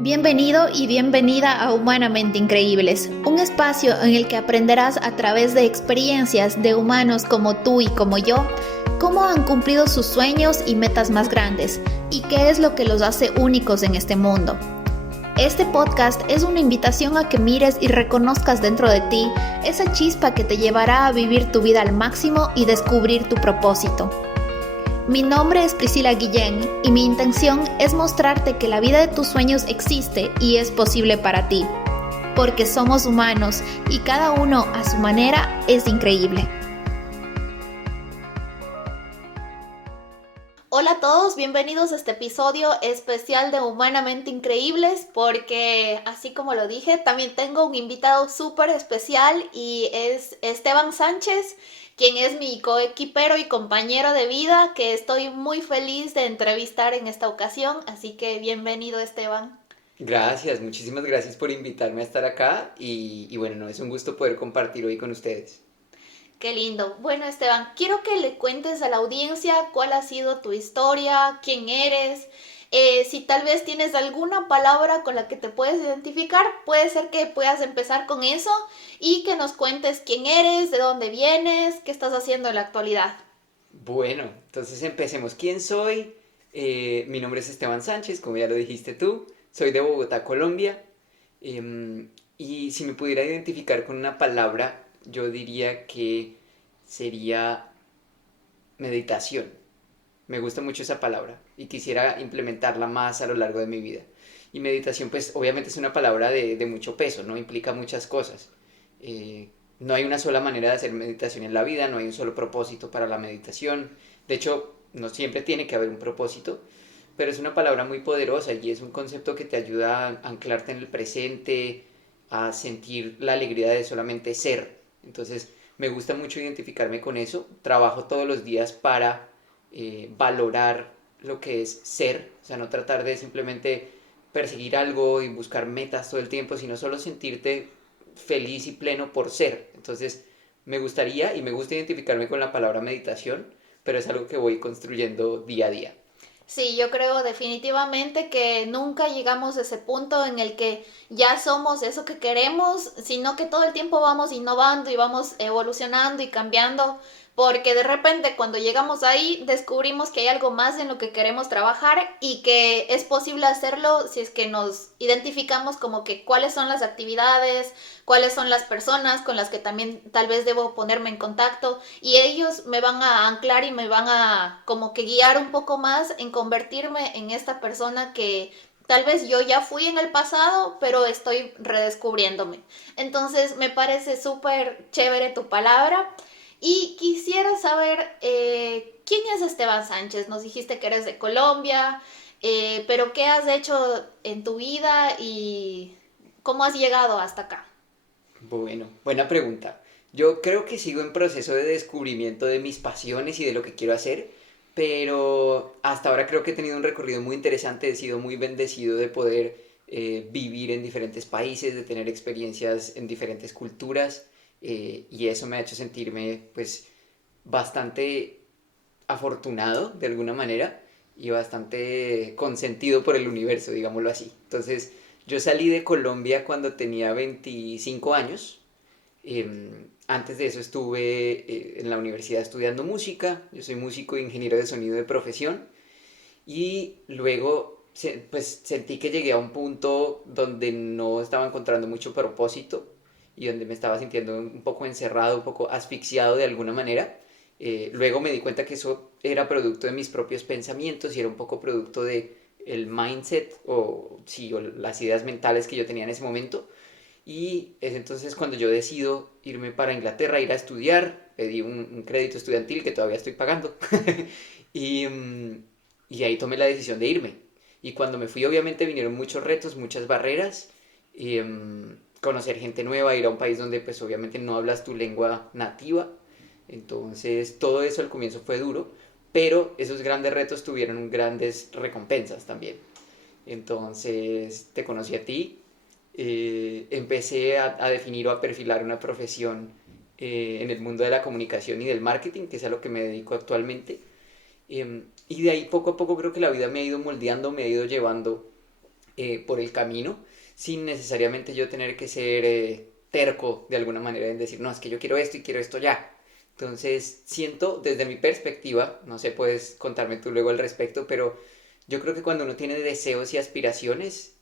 Bienvenido y bienvenida a Humanamente Increíbles, un espacio en el que aprenderás a través de experiencias de humanos como tú y como yo, cómo han cumplido sus sueños y metas más grandes y qué es lo que los hace únicos en este mundo. Este podcast es una invitación a que mires y reconozcas dentro de ti esa chispa que te llevará a vivir tu vida al máximo y descubrir tu propósito. Mi nombre es Priscila Guillén y mi intención es mostrarte que la vida de tus sueños existe y es posible para ti, porque somos humanos y cada uno a su manera es increíble. Hola a todos, bienvenidos a este episodio especial de Humanamente Increíbles, porque así como lo dije, también tengo un invitado súper especial y es Esteban Sánchez, quien es mi coequipero y compañero de vida, que estoy muy feliz de entrevistar en esta ocasión, así que bienvenido, Esteban. Gracias, muchísimas gracias por invitarme a estar acá y bueno, no, es un gusto poder compartir hoy con ustedes. Qué lindo. Bueno, Esteban, quiero que le cuentes a la audiencia cuál ha sido tu historia, quién eres. Si tal vez tienes alguna palabra con la que te puedes identificar, puede ser que puedas empezar con eso y que nos cuentes quién eres, de dónde vienes, qué estás haciendo en la actualidad. Bueno, entonces empecemos. ¿Quién soy? Mi nombre es Esteban Sánchez, como ya lo dijiste tú. Soy de Bogotá, Colombia. Y si me pudiera identificar con una palabra, yo diría que sería meditación. Me gusta mucho esa palabra y quisiera implementarla más a lo largo de mi vida. Y meditación, pues obviamente es una palabra de mucho peso, ¿no? Implica muchas cosas. Eh, no hay una sola manera de hacer meditación en la vida, no hay un solo propósito para la meditación. De hecho, no siempre tiene que haber un propósito, pero es una palabra muy poderosa y es un concepto que te ayuda a anclarte en el presente, a sentir la alegría de solamente ser. Entonces, me gusta mucho identificarme con eso. Trabajo todos los días para valorar lo que es ser, o sea, no tratar de simplemente perseguir algo y buscar metas todo el tiempo, sino solo sentirte feliz y pleno por ser. Entonces, me gustaría y me gusta identificarme con la palabra meditación, pero es algo que voy construyendo día a día. Sí, yo creo definitivamente que nunca llegamos a ese punto en el que ya somos eso que queremos, sino que todo el tiempo vamos innovando y vamos evolucionando y cambiando, porque de repente cuando llegamos ahí descubrimos que hay algo más en lo que queremos trabajar y que es posible hacerlo si es que nos identificamos como que cuáles son las actividades, cuáles son las personas con las que también tal vez debo ponerme en contacto y ellos me van a anclar y me van a como que guiar un poco más en convertirme en esta persona que tal vez yo ya fui en el pasado, pero estoy redescubriéndome. Entonces me parece súper chévere tu palabra y quisiera saber quién es Esteban Sánchez. Nos dijiste que eres de Colombia, pero ¿qué has hecho en tu vida y cómo has llegado hasta acá? Bueno, buena pregunta. Yo creo que sigo en proceso de descubrimiento de mis pasiones y de lo que quiero hacer, pero hasta ahora creo que he tenido un recorrido muy interesante, he sido muy bendecido de poder vivir en diferentes países, de tener experiencias en diferentes culturas, y eso me ha hecho sentirme pues bastante afortunado de alguna manera y bastante consentido por el universo, digámoslo así. Entonces, yo salí de Colombia cuando tenía 25 años. Antes de eso estuve en la universidad estudiando música. Yo soy músico e ingeniero de sonido de profesión. Y luego pues sentí que llegué a un punto donde no estaba encontrando mucho propósito y donde me estaba sintiendo un poco encerrado, un poco asfixiado de alguna manera. Luego me di cuenta que eso era producto de mis propios pensamientos y era un poco producto de el mindset o, sí, o las ideas mentales que yo tenía en ese momento. Y es entonces cuando yo decido irme para Inglaterra, ir a estudiar, pedí un crédito estudiantil que todavía estoy pagando. y, y ahí tomé la decisión de irme. Y cuando me fui obviamente vinieron muchos retos, muchas barreras. Conocer gente nueva, ir a un país donde pues obviamente no hablas tu lengua nativa. Entonces todo eso al comienzo fue duro, pero esos grandes retos tuvieron grandes recompensas también. Entonces te conocí a ti, empecé a definir o a perfilar una profesión en el mundo de la comunicación y del marketing, que es a lo que me dedico actualmente. Y de ahí poco a poco creo que la vida me ha ido moldeando, me ha ido llevando por el camino, sin necesariamente yo tener que ser terco de alguna manera en decir, no, es que yo quiero esto y quiero esto ya. Entonces, siento desde mi perspectiva, no sé, puedes contarme tú luego al respecto, pero yo creo que cuando uno tiene deseos y aspiraciones,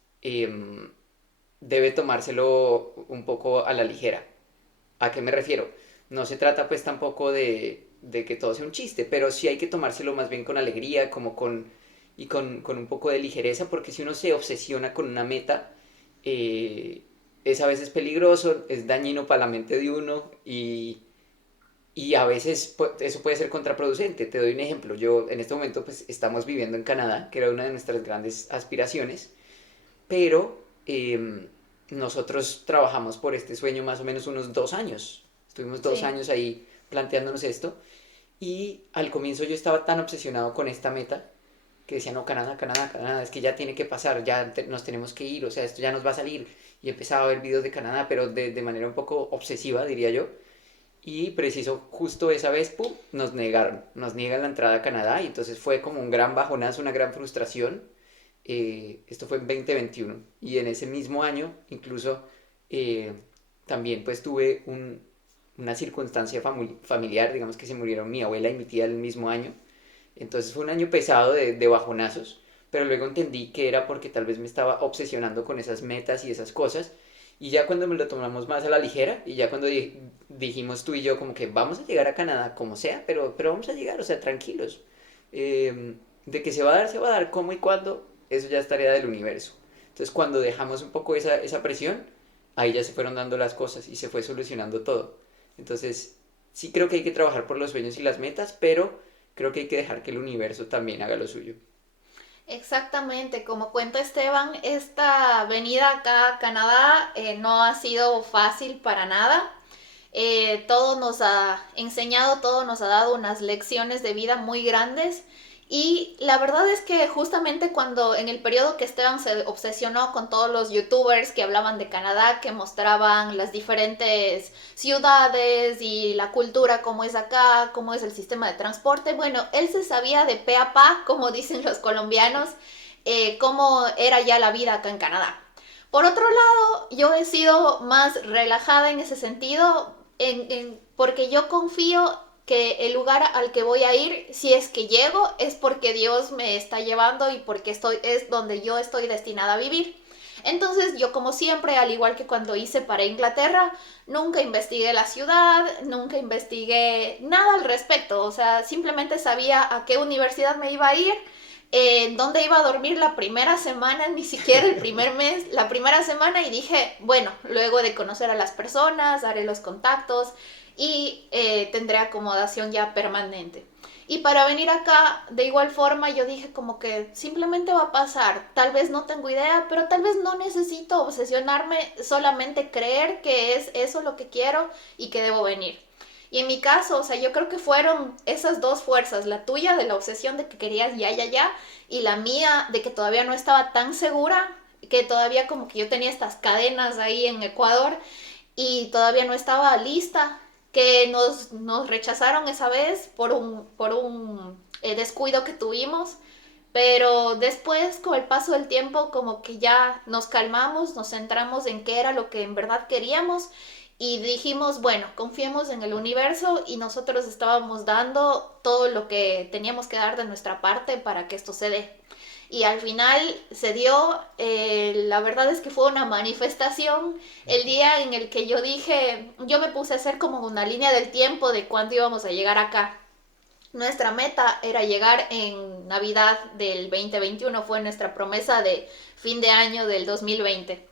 debe tomárselo un poco a la ligera. ¿A qué me refiero? No se trata pues tampoco de que todo sea un chiste, pero sí hay que tomárselo más bien con alegría, como con un poco de ligereza, porque si uno se obsesiona con una meta, eh, es a veces peligroso, es dañino para la mente de uno y a veces eso puede ser contraproducente. Te doy un ejemplo. Yo en este momento pues estamos viviendo en Canadá, que era una de nuestras grandes aspiraciones, pero nosotros trabajamos por este sueño más o menos unos 2 años. Estuvimos dos Sí. años ahí planteándonos esto y al comienzo yo estaba tan obsesionado con esta meta que decía, no, Canadá, Canadá, Canadá, es que ya tiene que pasar, nos tenemos que ir, o sea, esto ya nos va a salir. Y empezaba a ver videos de Canadá, pero de manera un poco obsesiva, diría yo. Y preciso, justo esa vez, pum, nos niegan la entrada a Canadá y entonces fue como un gran bajonazo, una gran frustración. Esto fue en 2021 y en ese mismo año incluso eh, también pues tuve una circunstancia familiar, digamos que se murieron mi abuela y mi tía el mismo año. Entonces fue un año pesado de bajonazos, pero luego entendí que era porque tal vez me estaba obsesionando con esas metas y esas cosas. Y ya cuando me lo tomamos más a la ligera, y ya cuando dijimos tú y yo como que vamos a llegar a Canadá como sea, pero vamos a llegar, o sea, tranquilos. De que se va a dar, cómo y cuándo, eso ya es tarea del universo. Entonces cuando dejamos un poco esa presión, ahí ya se fueron dando las cosas y se fue solucionando todo. Entonces sí creo que hay que trabajar por los sueños y las metas, pero creo que hay que dejar que el universo también haga lo suyo. Exactamente, como cuenta Esteban, esta venida acá a Canadá no ha sido fácil para nada. Todo nos ha enseñado, todo nos ha dado unas lecciones de vida muy grandes. Y la verdad es que justamente cuando en el periodo que Esteban se obsesionó con todos los youtubers que hablaban de Canadá, que mostraban las diferentes ciudades y la cultura, cómo es acá, cómo es el sistema de transporte, bueno, él se sabía de pe a pa, como dicen los colombianos, cómo era ya la vida acá en Canadá. Por otro lado, yo he sido más relajada en ese sentido, porque yo confío que el lugar al que voy a ir, si es que llego, es porque Dios me está llevando y porque es donde yo estoy destinada a vivir. Entonces yo como siempre, al igual que cuando hice para Inglaterra, nunca investigué la ciudad, nunca investigué nada al respecto, o sea, simplemente sabía a qué universidad me iba a ir, en dónde iba a dormir la primera semana, ni siquiera el primer mes, la primera semana y dije, bueno, luego de conocer a las personas, haré los contactos y tendré acomodación ya permanente. Y para venir acá, de igual forma, yo dije como que simplemente va a pasar. Tal vez no tengo idea, pero tal vez no necesito obsesionarme, solamente creer que es eso lo que quiero y que debo venir. Y en mi caso, o sea, yo creo que fueron esas dos fuerzas, la tuya de la obsesión de que querías ya, ya, ya, y la mía de que todavía no estaba tan segura, que todavía como que yo tenía estas cadenas ahí en Ecuador y todavía no estaba lista, que nos rechazaron esa vez por un descuido que tuvimos, pero después con el paso del tiempo como que ya nos calmamos, nos centramos en qué era lo que en verdad queríamos y dijimos, bueno, confiemos en el universo y nosotros estábamos dando todo lo que teníamos que dar de nuestra parte para que esto se dé. Y al final se dio, la verdad es que fue una manifestación el día en el que yo dije, yo me puse a hacer como una línea del tiempo de cuándo íbamos a llegar acá. Nuestra meta era llegar en Navidad del 2021, fue nuestra promesa de fin de año del 2020.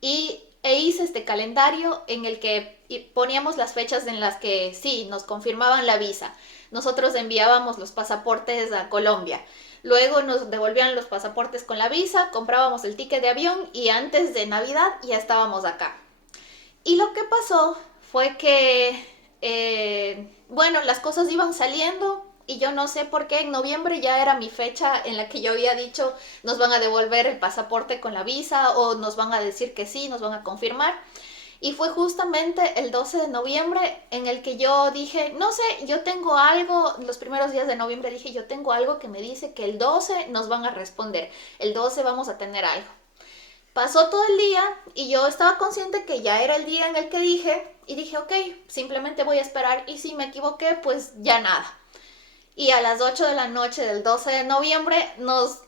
Hice este calendario en el que poníamos las fechas en las que sí, nos confirmaban la visa. Nosotros enviábamos los pasaportes a Colombia. Luego nos devolvían los pasaportes con la visa, comprábamos el ticket de avión y antes de Navidad ya estábamos acá. Y lo que pasó fue que, bueno, las cosas iban saliendo y yo no sé por qué en noviembre ya era mi fecha en la que yo había dicho nos van a devolver el pasaporte con la visa o nos van a decir que sí, nos van a confirmar. Y fue justamente el 12 de noviembre en el que yo dije, no sé, yo tengo algo, los primeros días de noviembre dije, yo tengo algo que me dice que el 12 nos van a responder, el 12 vamos a tener algo. Pasó todo el día y yo estaba consciente que ya era el día en el que dije, y dije, ok, simplemente voy a esperar y si me equivoqué, pues ya nada. Y a las 8 de la noche del 12 de noviembre,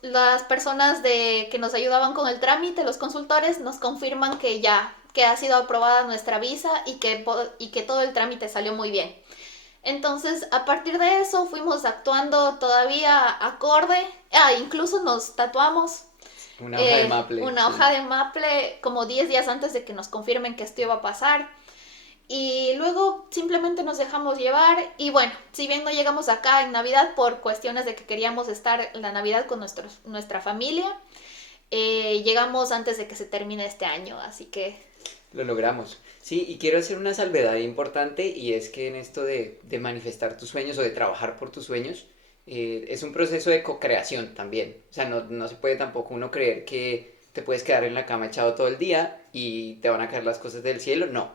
las personas que nos ayudaban con el trámite, los consultores, nos confirman que ya que ha sido aprobada nuestra visa y que todo el trámite salió muy bien. Entonces, a partir de eso, fuimos actuando todavía acorde. Incluso nos tatuamos Una hoja de maple, una hoja sí. de maple como 10 días antes de que nos confirmen que esto iba a pasar. Y luego simplemente nos dejamos llevar y bueno, si bien no llegamos acá en Navidad por cuestiones de que queríamos estar la Navidad con nuestra familia, llegamos antes de que se termine este año, así que Lo logramos. Sí, y quiero hacer una salvedad importante y es que en esto de manifestar tus sueños o de trabajar por tus sueños, es un proceso de co-creación también. O sea, no se puede tampoco uno creer que te puedes quedar en la cama echado todo el día y te van a caer las cosas del cielo. No.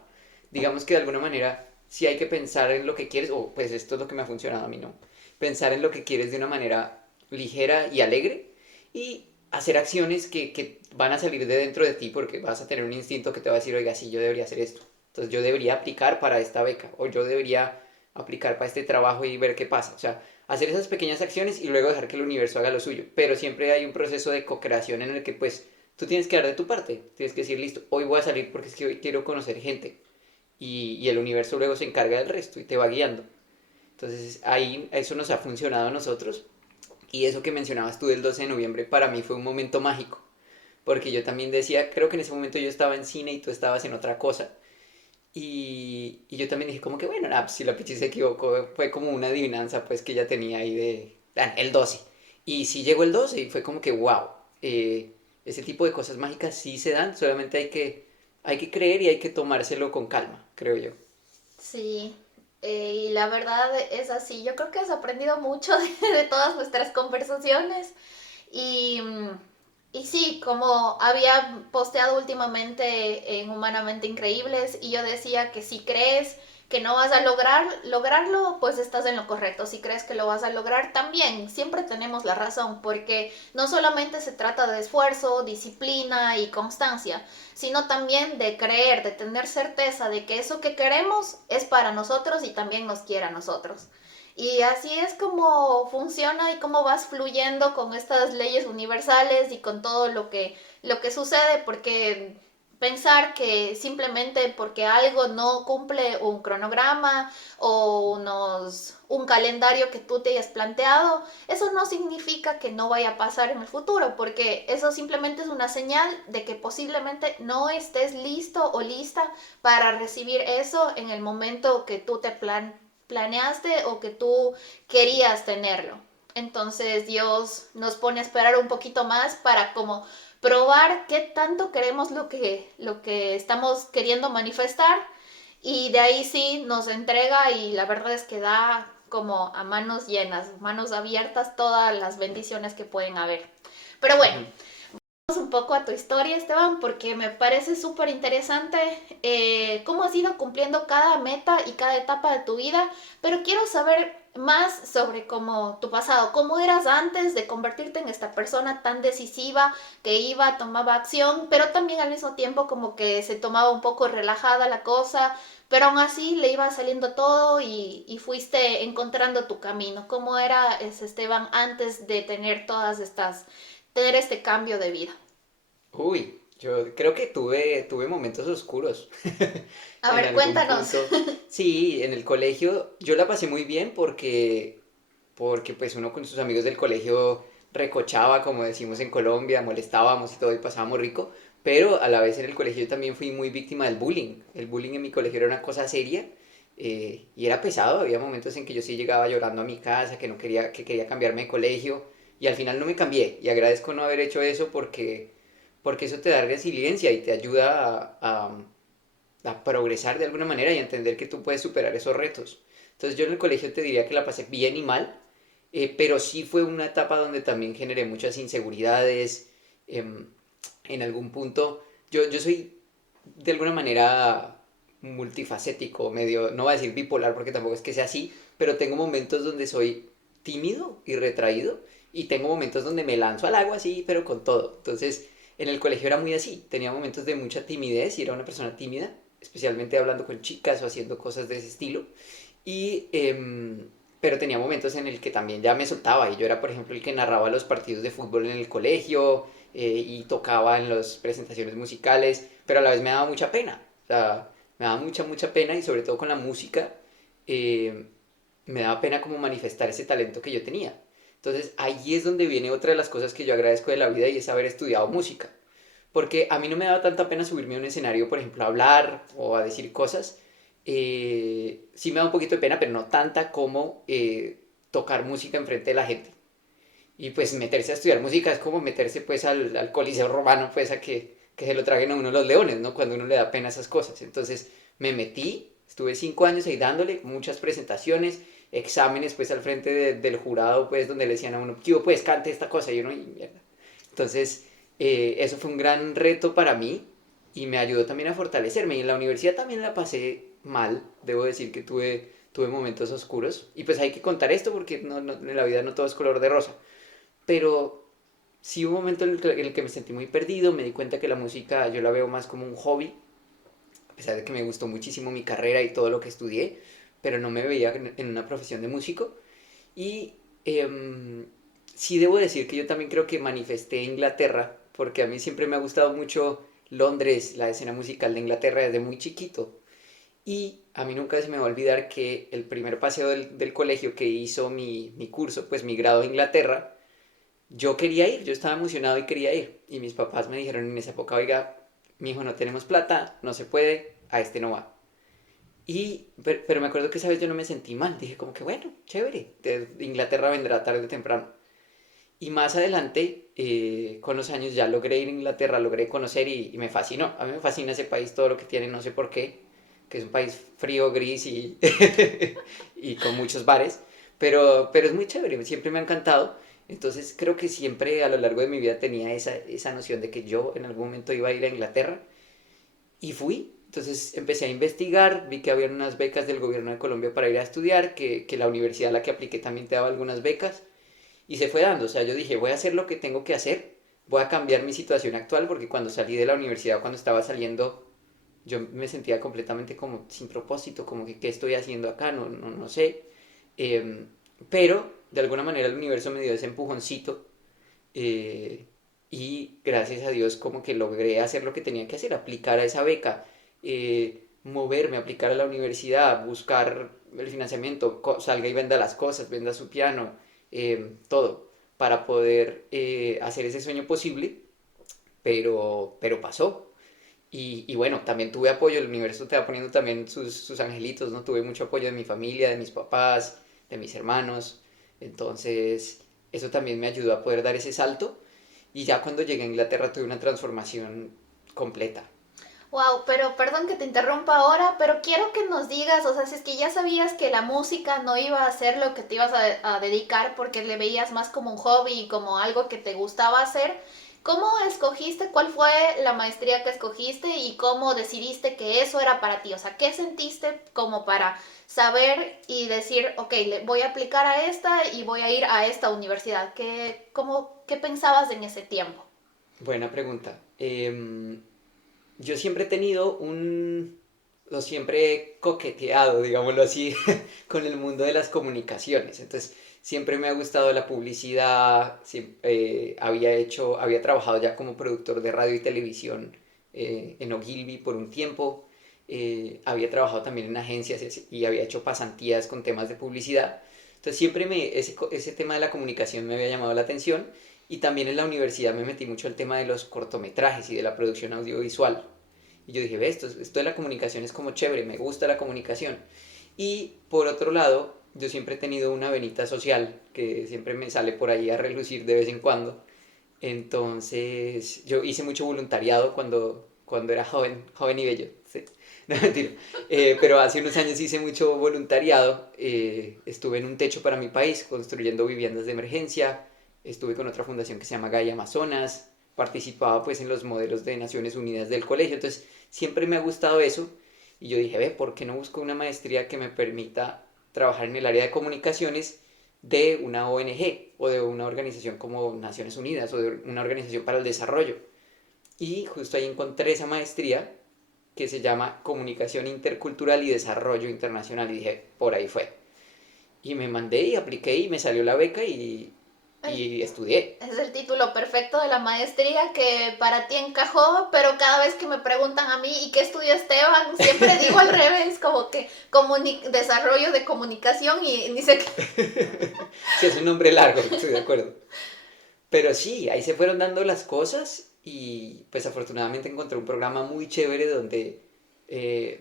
Digamos que de alguna manera sí hay que pensar en lo que quieres, o pues esto es lo que me ha funcionado a mí, ¿no? Pensar en lo que quieres de una manera ligera y alegre y hacer acciones que van a salir de dentro de ti porque vas a tener un instinto que te va a decir, oiga, sí, yo debería hacer esto. Entonces yo debería aplicar para esta beca o yo debería aplicar para este trabajo y ver qué pasa. O sea, hacer esas pequeñas acciones y luego dejar que el universo haga lo suyo. Pero siempre hay un proceso de co-creación en el que pues tú tienes que dar de tu parte. Tienes que decir, listo, hoy voy a salir porque es que hoy quiero conocer gente. Y el universo luego se encarga del resto y te va guiando. Entonces ahí eso nos ha funcionado a nosotros. Y eso que mencionabas tú del 12 de noviembre para mí fue un momento mágico, porque yo también decía, creo que en ese momento yo estaba en cine y tú estabas en otra cosa. Y yo también dije como que bueno, si la Pichi se equivocó, fue como una adivinanza pues que ella tenía ahí de el 12. Y sí llegó el 12 y fue como que wow, ese tipo de cosas mágicas sí se dan, solamente hay que creer y hay que tomárselo con calma, creo yo. sí. Y la verdad es así. Yo creo que has aprendido mucho de todas nuestras conversaciones. Y, y sí, como había posteado últimamente en Humanamente Increíbles, y yo decía que si crees que no vas a lograrlo, pues estás en lo correcto. Si crees que lo vas a lograr, también siempre tenemos la razón, porque no solamente se trata de esfuerzo, disciplina y constancia, sino también de creer, de tener certeza de que eso que queremos es para nosotros y también nos quiere a nosotros. Y así es como funciona y cómo vas fluyendo con estas leyes universales y con todo lo que sucede, porque pensar que simplemente porque algo no cumple un cronograma o un calendario que tú te hayas planteado, eso no significa que no vaya a pasar en el futuro, porque eso simplemente es una señal de que posiblemente no estés listo o lista para recibir eso en el momento que tú te planeaste o que tú querías tenerlo. Entonces Dios nos pone a esperar un poquito más para como probar qué tanto queremos lo que estamos queriendo manifestar, y de ahí sí nos entrega y la verdad es que da como a manos llenas, manos abiertas todas las bendiciones que pueden haber. Pero bueno, Ujú. un poco a tu historia, Esteban, porque me parece súper interesante cómo has ido cumpliendo cada meta y cada etapa de tu vida, pero quiero saber más sobre cómo tu pasado, cómo eras antes de convertirte en esta persona tan decisiva que iba, tomaba acción, pero también al mismo tiempo como que se tomaba un poco relajada la cosa, pero aún así le iba saliendo todo y fuiste encontrando tu camino. ¿Cómo era ese Esteban antes de tener este cambio de vida? Uy, yo creo que tuve momentos oscuros. A En ver, algún cuéntanos. punto. Sí, en el colegio yo la pasé muy bien porque pues uno con sus amigos del colegio recochaba, como decimos en Colombia, molestábamos y todo y pasábamos rico, pero a la vez en el colegio yo también fui muy víctima del bullying. El bullying en mi colegio era una cosa seria, y era pesado, había momentos en que yo sí llegaba llorando a mi casa, que quería cambiarme de colegio y al final no me cambié y agradezco no haber hecho eso porque eso te da resiliencia y te ayuda a progresar de alguna manera y a entender que tú puedes superar esos retos. Entonces yo en el colegio te diría que la pasé bien y mal, pero sí fue una etapa donde también generé muchas inseguridades. em, en algún punto, yo soy de alguna manera multifacético, medio, no voy a decir bipolar porque tampoco es que sea así, pero tengo momentos donde soy tímido y retraído y tengo momentos donde me lanzo al agua así, pero con todo. Entonces, en el colegio era muy así, tenía momentos de mucha timidez y era una persona tímida, especialmente hablando con chicas o haciendo cosas de ese estilo. Y, pero tenía momentos en el que también ya me soltaba y yo era, por ejemplo, el que narraba los partidos de fútbol en el colegio y tocaba en las presentaciones musicales, pero a la vez me daba mucha pena. O sea, me daba mucha pena y sobre todo con la música eh, me daba pena como manifestar ese talento que yo tenía. Entonces ahí es donde viene otra de las cosas que yo agradezco de la vida y es haber estudiado música. Porque a mí no me daba tanta pena subirme a un escenario, por ejemplo, a hablar o a decir cosas. Sí me da un poquito de pena, pero no tanta como tocar música enfrente de la gente. Y pues meterse a estudiar música es como meterse pues al Coliseo Romano, pues a que se lo traguen a uno los leones, ¿no? Cuando uno le da pena esas cosas. Entonces me metí, estuve 5 años ahí dándole muchas presentaciones, exámenes pues al frente del jurado, pues donde le decían a uno, ¿qué hubo, pues cante esta cosa? Y uno, y mierda. Entonces eso fue un gran reto para mí y me ayudó también a fortalecerme. Y en la universidad también la pasé mal, debo decir que tuve momentos oscuros. Y pues hay que contar esto porque en la vida no todo es color de rosa. Pero sí hubo un momento en el que me sentí muy perdido, me di cuenta que la música yo la veo más como un hobby, a pesar de que me gustó muchísimo mi carrera y todo lo que estudié, pero no me veía en una profesión de músico. Y sí debo decir que yo también creo que manifesté Inglaterra, porque a mí siempre me ha gustado mucho Londres, la escena musical de Inglaterra desde muy chiquito. Y a mí nunca se me va a olvidar que el primer paseo del colegio que hizo mi curso, pues mi grado de Inglaterra, yo quería ir, yo estaba emocionado y quería ir. Y mis papás me dijeron en esa época, oiga, mi hijo no tenemos plata, no se puede, a este no va. Pero me acuerdo que esa vez yo no me sentí mal, dije como que bueno, chévere, de Inglaterra vendrá tarde o temprano. Y más adelante, con los años ya logré ir a Inglaterra, logré conocer y me fascinó. A mí me fascina ese país, todo lo que tiene, no sé por qué, que es un país frío, gris y, y con muchos bares, pero es muy chévere, siempre me ha encantado. Entonces creo que siempre a lo largo de mi vida tenía esa noción de que yo en algún momento iba a ir a Inglaterra y fui. Entonces empecé a investigar, vi que había unas becas del gobierno de Colombia para ir a estudiar, que la universidad a la que apliqué también te daba algunas becas y se fue dando. O sea, yo dije, voy a hacer lo que tengo que hacer, voy a cambiar mi situación actual porque cuando salí de la universidad, cuando estaba saliendo, yo me sentía completamente como sin propósito, como que qué estoy haciendo acá, no sé. Eh, pero de alguna manera el universo me dio ese empujoncito eh, y gracias a Dios como que logré hacer lo que tenía que hacer, aplicar a esa beca, moverme, aplicar a la universidad, buscar el financiamiento, salga y venda las cosas, venda su piano, todo, para poder hacer ese sueño posible, pero pasó. Y bueno, también tuve apoyo, el universo te va poniendo también sus angelitos, ¿no? Tuve mucho apoyo de mi familia, de mis papás, de mis hermanos. Entonces, eso también me ayudó a poder dar ese salto. Y ya cuando llegué a Inglaterra tuve una transformación completa. Wow, pero perdón que te interrumpa ahora, pero quiero que nos digas, o sea, si es que ya sabías que la música no iba a ser lo que te ibas a dedicar porque le veías más como un hobby y como algo que te gustaba hacer, ¿cómo escogiste, cuál fue la maestría que escogiste y cómo decidiste que eso era para ti? O sea, ¿qué sentiste como para saber y decir, ok, le voy a aplicar a esta y voy a ir a esta universidad? ¿Qué pensabas en ese tiempo? Buena pregunta. Yo siempre he tenido lo siempre he coqueteado, digámoslo así, con el mundo de las comunicaciones. Entonces, siempre me ha gustado la publicidad, había trabajado ya como productor de radio y televisión en Ogilvy por un tiempo, había trabajado también en agencias y había hecho pasantías con temas de publicidad. Entonces, siempre ese tema de la comunicación me había llamado la atención y también en la universidad me metí mucho al tema de los cortometrajes y de la producción audiovisual. Y yo dije, ve, esto de la comunicación es como chévere, me gusta la comunicación. Y por otro lado, yo siempre he tenido una venita social que siempre me sale por ahí a relucir de vez en cuando. Entonces, yo hice mucho voluntariado cuando era joven y bello. Sí. No, mentira. Pero hace unos años hice mucho voluntariado. Estuve en un techo para mi país construyendo viviendas de emergencia. Estuve con otra fundación que se llama Gaia Amazonas. Participaba pues en los modelos de Naciones Unidas del colegio. Entonces, siempre me ha gustado eso. Y yo dije, ve, ¿por qué no busco una maestría que me permita trabajar en el área de comunicaciones de una ONG o de una organización como Naciones Unidas o de una organización para el desarrollo? Y justo ahí encontré esa maestría que se llama Comunicación Intercultural y Desarrollo Internacional. Y dije, por ahí fue. Y me mandé y apliqué y me salió la beca y estudié. Es el título perfecto de la maestría que para ti encajó, pero cada vez que me preguntan a mí, ¿y qué estudió Esteban? Siempre digo al revés, como que desarrollo de comunicación y ni sé qué. Sí, es un nombre largo, estoy de acuerdo. Pero sí, ahí se fueron dando las cosas y pues afortunadamente encontré un programa muy chévere donde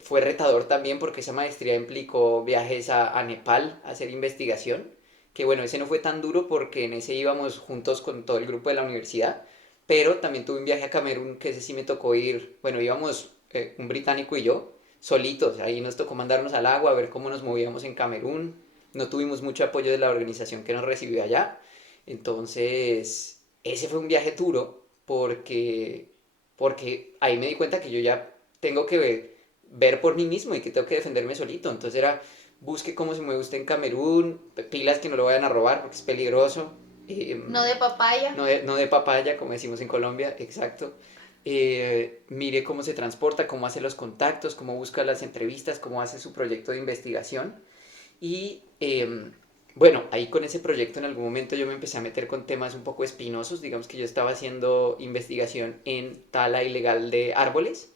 fue retador también porque esa maestría implicó viajes a Nepal a hacer investigación, que bueno, ese no fue tan duro porque en ese íbamos juntos con todo el grupo de la universidad, pero también tuve un viaje a Camerún que ese sí me tocó ir, bueno, íbamos un británico y yo, solitos, ahí nos tocó mandarnos al agua a ver cómo nos movíamos en Camerún, no tuvimos mucho apoyo de la organización que nos recibió allá, entonces, ese fue un viaje duro porque ahí me di cuenta que yo ya tengo que ver por mí mismo y que tengo que defenderme solito. Entonces era, busque cómo se mueve usted en Camerún, pilas que no lo vayan a robar porque es peligroso. No de papaya. No de papaya, como decimos en Colombia, exacto. Mire cómo se transporta, cómo hace los contactos, cómo busca las entrevistas, cómo hace su proyecto de investigación. Y bueno, ahí con ese proyecto en algún momento yo me empecé a meter con temas un poco espinosos. Digamos que yo estaba haciendo investigación en tala ilegal de árboles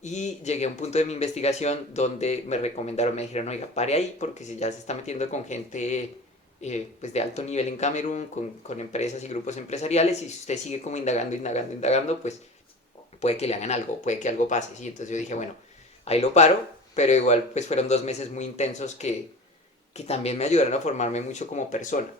y llegué a un punto de mi investigación donde me recomendaron, me dijeron, oiga, pare ahí porque si ya se está metiendo con gente pues de alto nivel en Camerún, con empresas y grupos empresariales y si usted sigue como indagando, indagando, indagando, pues puede que le hagan algo, puede que algo pase. ¿Sí? Entonces yo dije, bueno, ahí lo paro, pero igual pues fueron 2 meses muy intensos que también me ayudaron a formarme mucho como persona.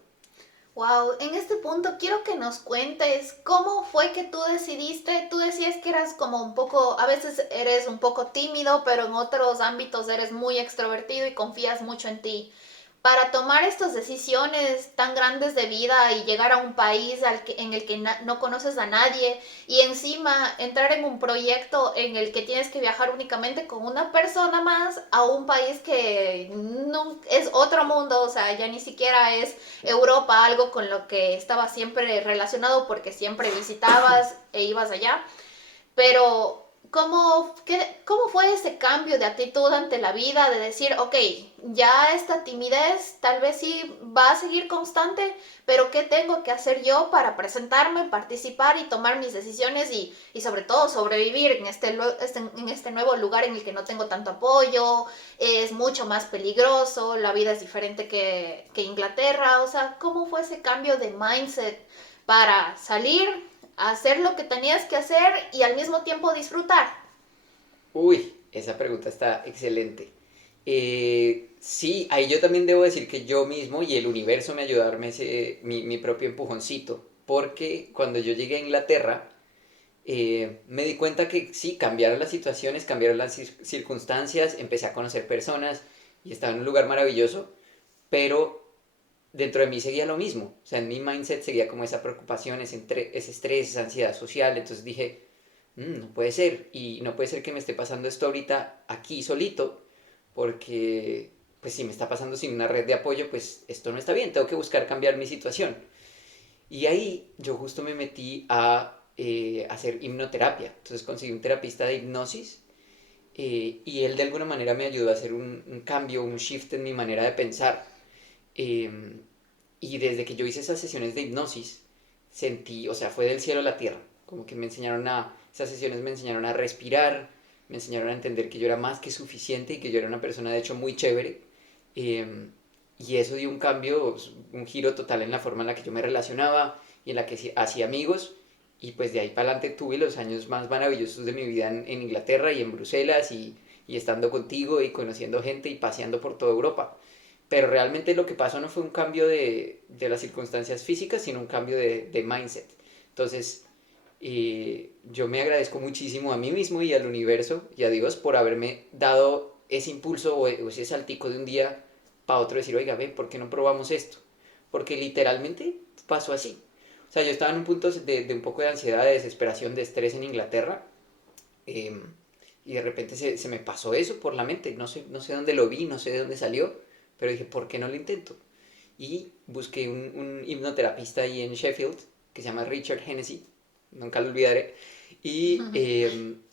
Wow, en este punto quiero que nos cuentes cómo fue que tú decías que eras como un poco, a veces eres un poco tímido, pero en otros ámbitos eres muy extrovertido y confías mucho en ti. Para tomar estas decisiones tan grandes de vida y llegar a un país en el que no conoces a nadie y encima entrar en un proyecto en el que tienes que viajar únicamente con una persona más a un país que no, es otro mundo, o sea, ya ni siquiera es Europa, algo con lo que estaba siempre relacionado porque siempre visitabas e ibas allá. Pero, ¿cómo fue ese cambio de actitud ante la vida? De decir, ok, ya esta timidez tal vez sí va a seguir constante, pero ¿qué tengo que hacer yo para presentarme, participar y tomar mis decisiones y sobre todo sobrevivir en este nuevo lugar en el que no tengo tanto apoyo, es mucho más peligroso, la vida es diferente que Inglaterra? O sea, ¿cómo fue ese cambio de mindset para salir, hacer lo que tenías que hacer y al mismo tiempo disfrutar? Uy, esa pregunta está excelente. Sí, ahí yo también debo decir que yo mismo y el universo me ayudó a darme mi propio empujoncito, porque cuando yo llegué a Inglaterra, me di cuenta que sí, cambiaron las situaciones, cambiaron las circunstancias, empecé a conocer personas y estaba en un lugar maravilloso, pero dentro de mí seguía lo mismo. O sea, en mi mindset seguía como esa preocupación, ese estrés, esa ansiedad social. Entonces dije, no puede ser. Y no puede ser que me esté pasando esto ahorita aquí solito, porque pues si me está pasando sin una red de apoyo, pues esto no está bien. Tengo que buscar cambiar mi situación. Y ahí yo justo me metí a hacer hipnoterapia. Entonces conseguí un terapista de hipnosis y él de alguna manera me ayudó a hacer un cambio, un shift en mi manera de pensar. Eh, y desde que yo hice esas sesiones de hipnosis, sentí, o sea, fue del cielo a la tierra. Como que esas sesiones me enseñaron a respirar, me enseñaron a entender que yo era más que suficiente y que yo era una persona de hecho muy chévere. Eh, y eso dio un cambio, un giro total en la forma en la que yo me relacionaba y en la que hacía amigos. Y pues de ahí para adelante tuve los años más maravillosos de mi vida en Inglaterra y en Bruselas y estando contigo y conociendo gente y paseando por toda Europa. Pero realmente lo que pasó no fue un cambio de las circunstancias físicas, sino un cambio de mindset. Entonces, yo me agradezco muchísimo a mí mismo y al universo y a Dios por haberme dado ese impulso o ese saltico de un día para otro, decir, oiga, ve, ¿por qué no probamos esto? Porque literalmente pasó así. O sea, yo estaba en un punto de un poco de ansiedad, de desesperación, de estrés en Inglaterra. eh, y de repente se me pasó eso por la mente. No sé dónde lo vi, no sé de dónde salió, pero dije, ¿por qué no lo intento? Y busqué un hipnoterapista ahí en Sheffield, que se llama Richard Hennessy, nunca lo olvidaré. Y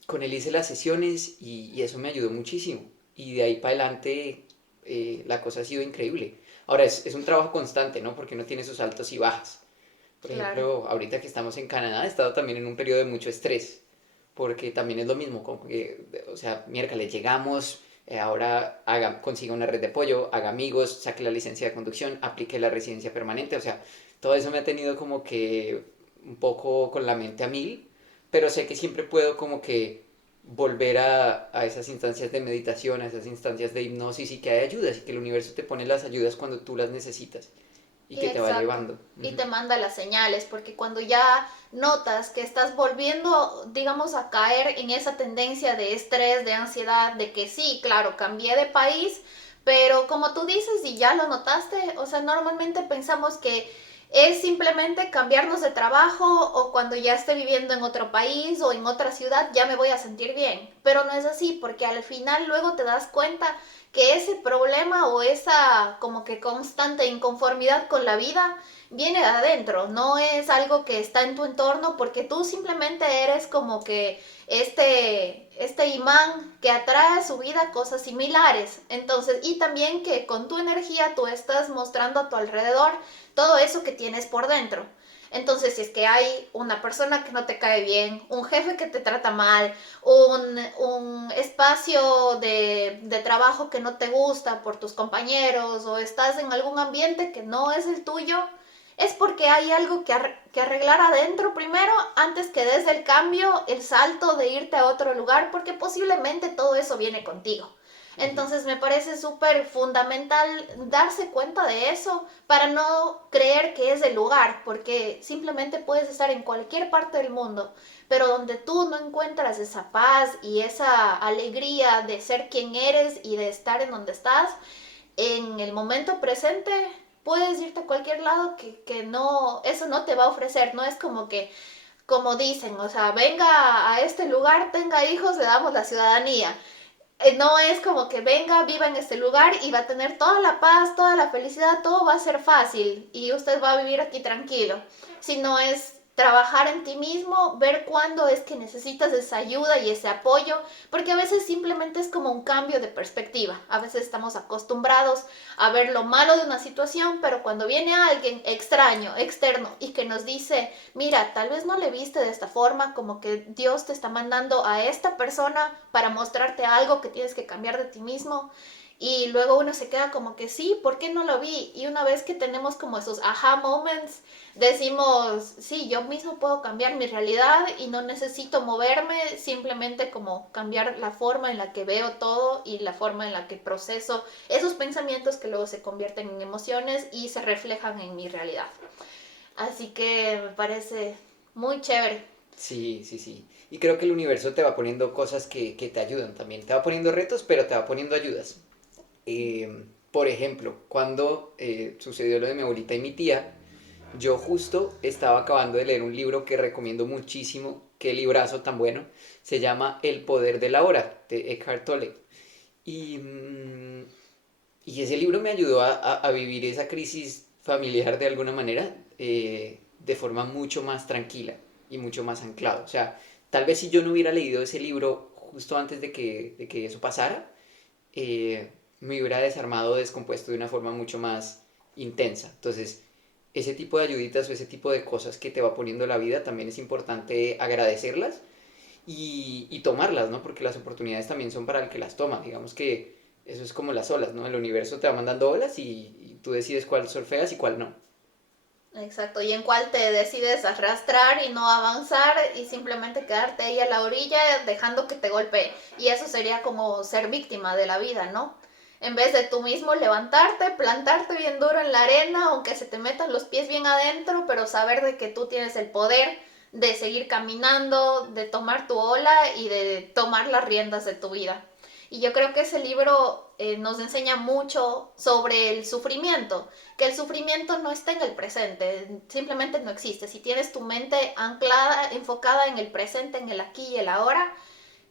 con él hice las sesiones y eso me ayudó muchísimo. Y de ahí para adelante la cosa ha sido increíble. Ahora es un trabajo constante, ¿no? Porque uno tiene sus altos y bajas. Por Claro. ejemplo, ahorita que estamos en Canadá, he estado también en un periodo de mucho estrés, porque también es lo mismo, como que, o sea, miércoles llegamos, ahora consiga una red de apoyo, haga amigos, saque la licencia de conducción, aplique la residencia permanente, o sea, todo eso me ha tenido como que un poco con la mente a mil, pero sé que siempre puedo como que volver a esas instancias de meditación, a esas instancias de hipnosis y que hay ayudas y que el universo te pone las ayudas cuando tú las necesitas y que te va Exacto. llevando. Y Ujú. te manda las señales, porque cuando ya notas que estás volviendo, digamos, a caer en esa tendencia de estrés, de ansiedad, de que sí, claro, cambié de país, pero como tú dices y ya lo notaste, o sea, normalmente pensamos que es simplemente cambiarnos de trabajo o cuando ya esté viviendo en otro país o en otra ciudad ya me voy a sentir bien, pero no es así, porque al final luego te das cuenta que ese problema o esa como que constante inconformidad con la vida viene de adentro, no es algo que está en tu entorno porque tú simplemente eres como que este imán que atrae a su vida cosas similares. Entonces, y también que con tu energía tú estás mostrando a tu alrededor todo eso que tienes por dentro. Entonces, si es que hay una persona que no te cae bien, un jefe que te trata mal, un espacio de trabajo que no te gusta por tus compañeros o estás en algún ambiente que no es el tuyo, es porque hay algo que arreglar adentro primero antes que des el cambio, el salto de irte a otro lugar, porque posiblemente todo eso viene contigo. Ujú. Entonces me parece súper fundamental darse cuenta de eso para no creer que es el lugar, porque simplemente puedes estar en cualquier parte del mundo, pero donde tú no encuentras esa paz y esa alegría de ser quien eres y de estar en donde estás, en el momento presente puedes irte a cualquier lado que no, eso no te va a ofrecer, no es como que, como dicen, o sea, venga a este lugar, tenga hijos, le damos la ciudadanía. No es como que venga, viva en este lugar y va a tener toda la paz, toda la felicidad, todo va a ser fácil y usted va a vivir aquí tranquilo. Sino es trabajar en ti mismo, ver cuándo es que necesitas esa ayuda y ese apoyo, porque a veces simplemente es como un cambio de perspectiva. A veces estamos acostumbrados a ver lo malo de una situación, pero cuando viene alguien extraño, externo y que nos dice, mira, tal vez no le viste de esta forma, como que Dios te está mandando a esta persona para mostrarte algo que tienes que cambiar de ti mismo. Y luego uno se queda como que sí, ¿por qué no lo vi? Y una vez que tenemos como esos aha moments, decimos, sí, yo mismo puedo cambiar mi realidad y no necesito moverme, simplemente como cambiar la forma en la que veo todo y la forma en la que proceso esos pensamientos que luego se convierten en emociones y se reflejan en mi realidad. Así que me parece muy chévere. Sí, sí, sí. Y creo que el universo te va poniendo cosas que te ayudan también. Te va poniendo retos, pero te va poniendo ayudas. Por ejemplo, cuando sucedió lo de mi abuelita y mi tía, yo justo estaba acabando de leer un libro que recomiendo muchísimo. Qué librazo tan bueno. Se llama El poder de la hora, de Eckhart Tolle. Y, y ese libro me ayudó a vivir esa crisis familiar de alguna manera de forma mucho más tranquila y mucho más anclado. O sea, tal vez si yo no hubiera leído ese libro justo antes de que eso pasara, me hubiera desarmado o descompuesto de una forma mucho más intensa. Entonces, ese tipo de ayuditas o ese tipo de cosas que te va poniendo la vida también es importante agradecerlas y tomarlas, ¿no? Porque las oportunidades también son para el que las toma. Digamos que eso es como las olas, ¿no? El universo te va mandando olas y tú decides cuál surfeas y cuál no. Exacto, y en cuál te decides arrastrar y no avanzar y simplemente quedarte ahí a la orilla dejando que te golpee. Y eso sería como ser víctima de la vida, ¿no? En vez de tú mismo levantarte, plantarte bien duro en la arena, aunque se te metan los pies bien adentro, pero saber de que tú tienes el poder de seguir caminando, de tomar tu ola y de tomar las riendas de tu vida. Y yo creo que ese libro nos enseña mucho sobre el sufrimiento, que el sufrimiento no está en el presente, simplemente no existe. Si tienes tu mente anclada, enfocada en el presente, en el aquí y el ahora,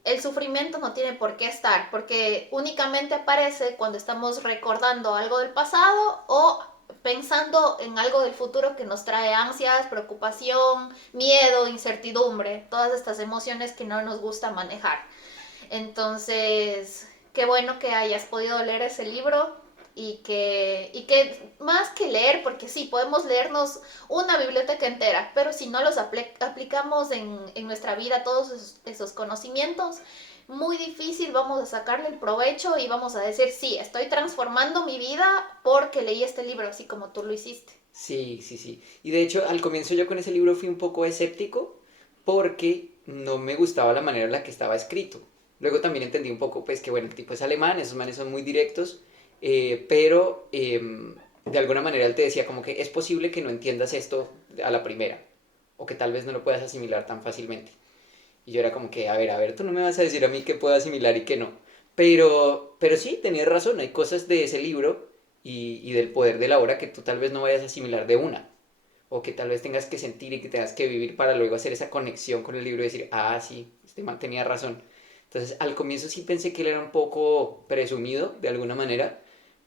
el sufrimiento no tiene por qué estar, porque únicamente aparece cuando estamos recordando algo del pasado o pensando en algo del futuro que nos trae ansias, preocupación, miedo, incertidumbre, todas estas emociones que no nos gusta manejar. Entonces, qué bueno que hayas podido leer ese libro y que más que leer, porque sí, podemos leernos una biblioteca entera, pero si no los aplicamos en nuestra vida todos esos conocimientos, muy difícil vamos a sacarle el provecho y vamos a decir, sí, estoy transformando mi vida porque leí este libro, así como tú lo hiciste. Sí, sí, sí. Y de hecho, al comienzo yo con ese libro fui un poco escéptico porque no me gustaba la manera en la que estaba escrito. Luego también entendí un poco, pues, que bueno, el tipo es alemán, esos manes son muy directos, pero de alguna manera él te decía como que es posible que no entiendas esto a la primera, o que tal vez no lo puedas asimilar tan fácilmente. Y yo era como que, a ver, tú no me vas a decir a mí qué puedo asimilar y qué no. Pero sí, tenías razón, hay cosas de ese libro y del poder de la obra que tú tal vez no vayas a asimilar de una, o que tal vez tengas que sentir y que tengas que vivir para luego hacer esa conexión con el libro y decir, ah, sí, este man tenía razón. Entonces, al comienzo sí pensé que él era un poco presumido, de alguna manera,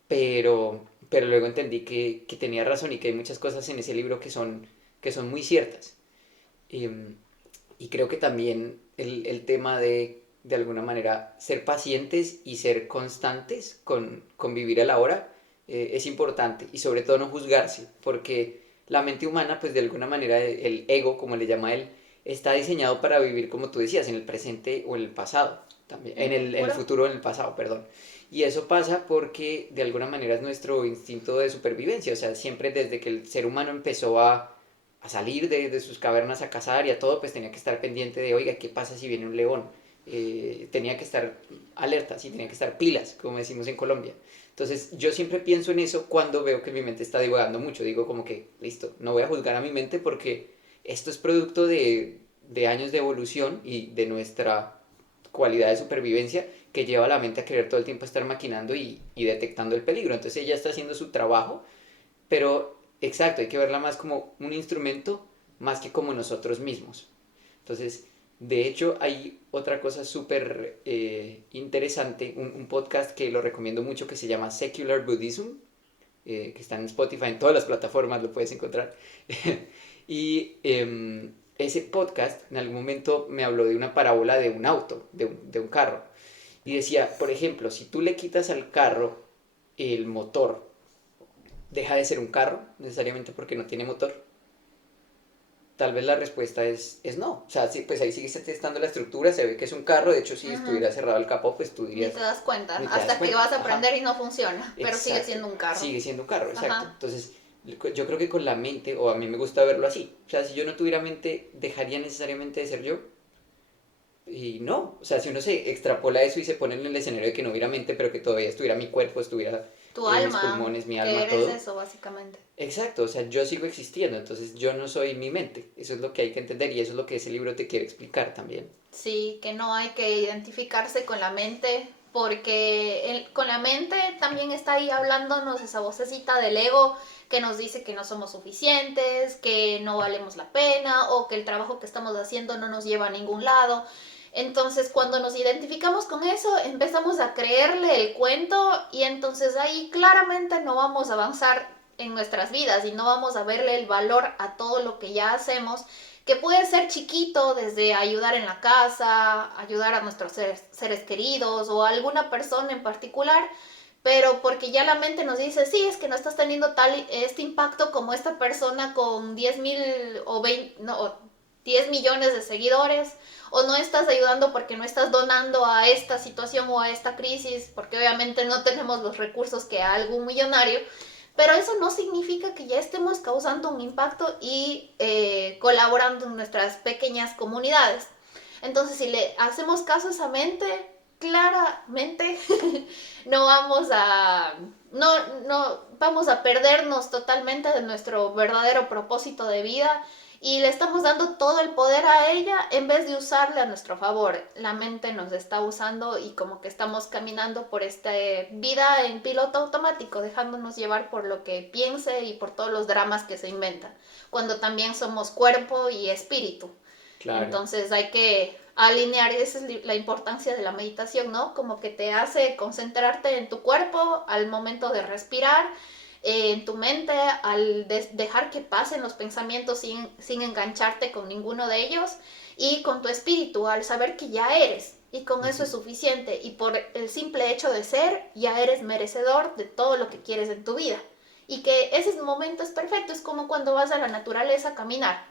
pero luego entendí que tenía razón y que hay muchas cosas en ese libro que son muy ciertas. Em, y creo que también el tema de alguna manera, ser pacientes y ser constantes con vivir a la hora es importante. Y sobre todo no juzgarse, porque la mente humana, pues de alguna manera, el ego, como le llama él, está diseñado para vivir, como tú decías, en el presente o en el pasado. También, ¿En el en el futuro? futuro o en el pasado, perdón. Y eso pasa porque de alguna manera es nuestro instinto de supervivencia. O sea, siempre desde que el ser humano empezó a salir de sus cavernas a cazar y a todo, pues tenía que estar pendiente de, oiga, ¿qué pasa si viene un león? Tenía que estar alerta, sí, tenía que estar pilas, como decimos en Colombia. Entonces yo siempre pienso en eso cuando veo que mi mente está divagando mucho. Digo como que, listo, no voy a juzgar a mi mente porque esto es producto de años de evolución y de nuestra cualidad de supervivencia que lleva a la mente a querer todo el tiempo estar maquinando y detectando el peligro. Entonces ella está haciendo su trabajo, pero exacto, hay que verla más como un instrumento más que como nosotros mismos. Entonces, de hecho, hay otra cosa súper interesante, un podcast que lo recomiendo mucho que se llama Secular Buddhism, que está en Spotify, en todas las plataformas lo puedes encontrar. Y ese podcast en algún momento me habló de una parábola de un auto, de un carro. Y decía, por ejemplo, si tú le quitas al carro el motor, deja de ser un carro, necesariamente porque no tiene motor. Tal vez la respuesta es no. O sea, sí, pues ahí sigue testando la estructura, se ve que es un carro. De hecho, si Ujú. estuviera cerrado el capó, pues tú Ni dirías, te das cuenta, ni te das hasta que cuenta. vas a Ajá, aprender y no funciona, pero sigue exacto. siendo un carro. Sigue siendo un carro, exacto. Ajá. Entonces, yo creo que con la mente, o a mí me gusta verlo así. O sea, si yo no tuviera mente, dejaría necesariamente de ser yo. Y no, o sea, si uno se extrapola eso y se pone en el escenario de que no hubiera mente, pero que todavía estuviera mi cuerpo, estuviera Tu mis alma, pulmones, mi que alma, eres todo. eso básicamente. Exacto, o sea, yo sigo existiendo, entonces yo no soy mi mente. Eso es lo que hay que entender y eso es lo que ese libro te quiere explicar también. Sí, que no hay que identificarse con la mente, porque con la mente también está ahí hablándonos esa vocecita del ego que nos dice que no somos suficientes, que no valemos la pena o que el trabajo que estamos haciendo no nos lleva a ningún lado. Entonces, cuando nos identificamos con eso, empezamos a creerle el cuento y entonces ahí claramente no vamos a avanzar en nuestras vidas y no vamos a verle el valor a todo lo que ya hacemos, que puede ser chiquito, desde ayudar en la casa, ayudar a nuestros seres queridos o a alguna persona en particular, pero porque ya la mente nos dice, sí, es que no estás teniendo este impacto como esta persona con 10,000 o 20, no, o 10 millones de seguidores, o no estás ayudando porque no estás donando a esta situación o a esta crisis, porque obviamente no tenemos los recursos que a algún millonario, pero eso no significa que ya estemos causando un impacto y colaborando en nuestras pequeñas comunidades. Entonces, si le hacemos caso a esa mente, claramente no vamos a no, no vamos a perdernos totalmente de nuestro verdadero propósito de vida y le estamos dando todo el poder a ella en vez de usarle a nuestro favor. La mente nos está usando y como que estamos caminando por esta vida en piloto automático, dejándonos llevar por lo que piense y por todos los dramas que se inventan, cuando también somos cuerpo y espíritu. Claro. Entonces hay que alinear, y esa es la importancia de la meditación, ¿no? Como que te hace concentrarte en tu cuerpo al momento de respirar, en tu mente, al dejar que pasen los pensamientos sin engancharte con ninguno de ellos, y con tu espíritu, al saber que ya eres. Y con eso es suficiente. Y por el simple hecho de ser, ya eres merecedor de todo lo que quieres en tu vida. Y que ese momento es perfecto. Es como cuando vas a la naturaleza a caminar.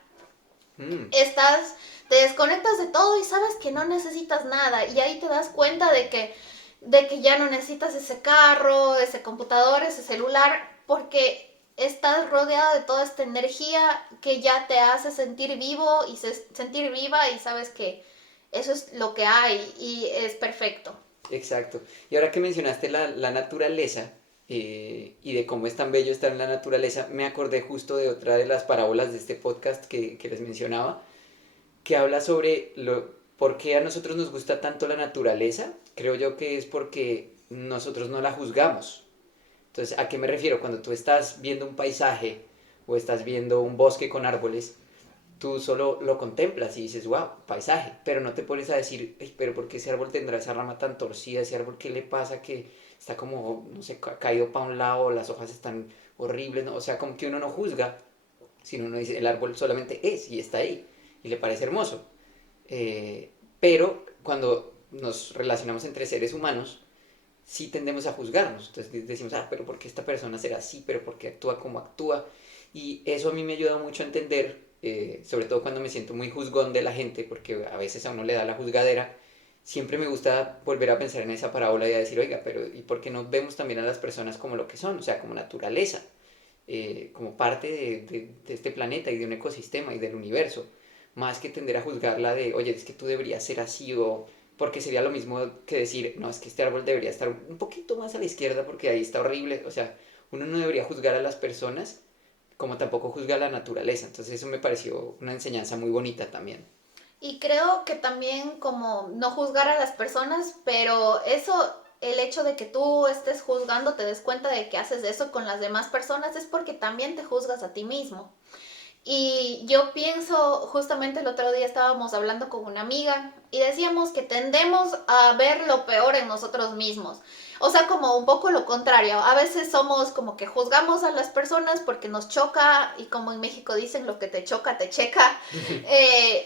Mm, Te desconectas de todo y sabes que no necesitas nada. Y ahí te das cuenta de que ya no necesitas ese carro, ese computador, ese celular, porque estás rodeada de toda esta energía que ya te hace sentir vivo y sentir viva, y sabes que eso es lo que hay y es perfecto. exacto. Y ahora que mencionaste la naturaleza y de cómo es tan bello estar en la naturaleza, me acordé justo de otra de las parábolas de este podcast que les mencionaba, que habla sobre por qué a nosotros nos gusta tanto la naturaleza. Creo yo que es porque nosotros no la juzgamos. Entonces, ¿a qué me refiero? Cuando tú estás viendo un paisaje o estás viendo un bosque con árboles, tú solo lo contemplas y dices, wow, paisaje, pero no te pones a decir, "Ey, pero ¿por qué ese árbol tendrá esa rama tan torcida? Ese árbol, ¿qué le pasa? Que está como, no sé, caído para un lado, las hojas están horribles, ¿no?". O sea, como que uno no juzga, sino uno dice, el árbol solamente es y está ahí y le parece hermoso. Pero cuando nos relacionamos entre seres humanos, sí tendemos a juzgarnos. Entonces decimos, pero ¿por qué esta persona será así? ¿Pero por qué actúa como actúa? Y eso a mí me ayuda mucho a entender, sobre todo cuando me siento muy juzgón de la gente, porque a veces a uno le da la juzgadera. Siempre me gusta volver a pensar en esa parábola y a decir, oiga, pero ¿y por qué no vemos también a las personas como lo que son? O sea, como naturaleza, como parte de este planeta y de un ecosistema y del universo, más que tender a juzgarla de, oye, es que tú deberías ser así, o porque sería lo mismo que decir, no, es que este árbol debería estar un poquito más a la izquierda porque ahí está horrible. O sea, uno no debería juzgar a las personas como tampoco juzga a la naturaleza. Entonces eso me pareció una enseñanza muy bonita también. Y creo que también como no juzgar a las personas, pero eso, el hecho de que tú estés juzgando, te des cuenta de que haces eso con las demás personas, es porque también te juzgas a ti mismo. Y yo pienso, justamente el otro día estábamos hablando con una amiga y decíamos que tendemos a ver lo peor en nosotros mismos. O sea, como un poco lo contrario. A veces somos como que juzgamos a las personas porque nos choca, y como en México dicen, lo que te choca, te checa.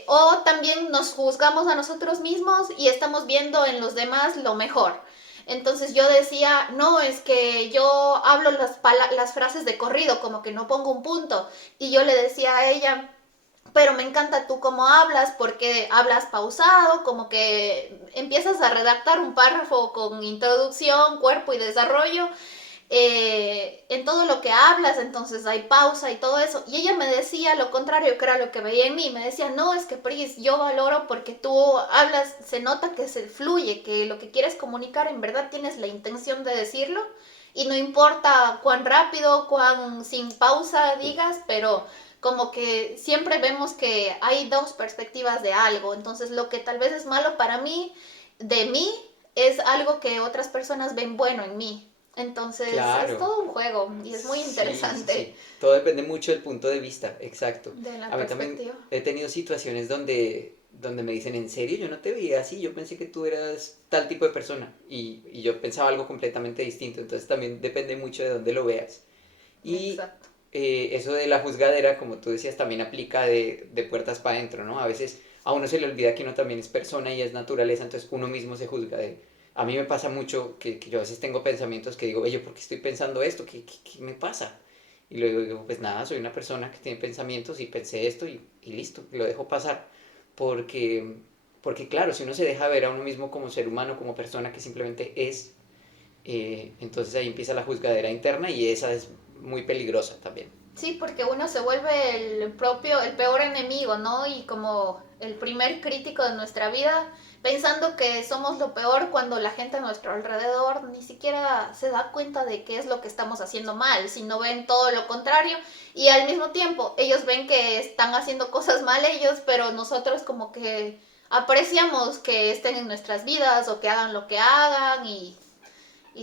O también nos juzgamos a nosotros mismos y estamos viendo en los demás lo mejor. Entonces yo decía, no, es que yo hablo las frases de corrido, como que no pongo un punto. Y yo le decía a ella, pero me encanta tú cómo hablas, porque hablas pausado, como que empiezas a redactar un párrafo con introducción, cuerpo y desarrollo, en todo lo que hablas, entonces hay pausa y todo eso. Y ella me decía lo contrario, que era lo que veía en mí. Me decía, no, es que Pris, yo valoro porque tú hablas, se nota que se fluye, que lo que quieres comunicar en verdad tienes la intención de decirlo. Y no importa cuán rápido, cuán sin pausa digas, pero como que siempre vemos que hay dos perspectivas de algo. Entonces lo que tal vez es malo para mí, de mí, es algo que otras personas ven bueno en mí. Entonces es Claro, todo un juego y es muy sí, sí, interesante sí. Todo depende mucho del punto de vista, exacto. de la A mí también perspectiva. he tenido situaciones donde me dicen, ¿en serio? Yo no te veía así, yo pensé que tú eras tal tipo de persona y yo pensaba algo completamente distinto. Entonces también depende mucho de dónde lo veas. Y Exacto. eso de la juzgadera, como tú decías, también aplica de puertas para adentro, ¿no? A veces a uno se le olvida que uno también es persona y es naturaleza, entonces uno mismo se juzga de... A mí me pasa mucho que yo a veces tengo pensamientos que digo, oye, ¿por qué estoy pensando esto? ¿Qué me pasa? Y luego digo, pues nada, soy una persona que tiene pensamientos y pensé esto y listo, y lo dejo pasar. Porque, porque claro, si uno se deja ver a uno mismo como ser humano, como persona que simplemente es, entonces ahí empieza la juzgadera interna y esa es muy peligrosa también. Sí, porque uno se vuelve el peor enemigo, ¿no? Y como el primer crítico de nuestra vida, pensando que somos lo peor cuando la gente a nuestro alrededor ni siquiera se da cuenta de qué es lo que estamos haciendo mal, sino ven todo lo contrario, y al mismo tiempo ellos ven que están haciendo cosas mal ellos, pero nosotros como que apreciamos que estén en nuestras vidas o que hagan lo que hagan, y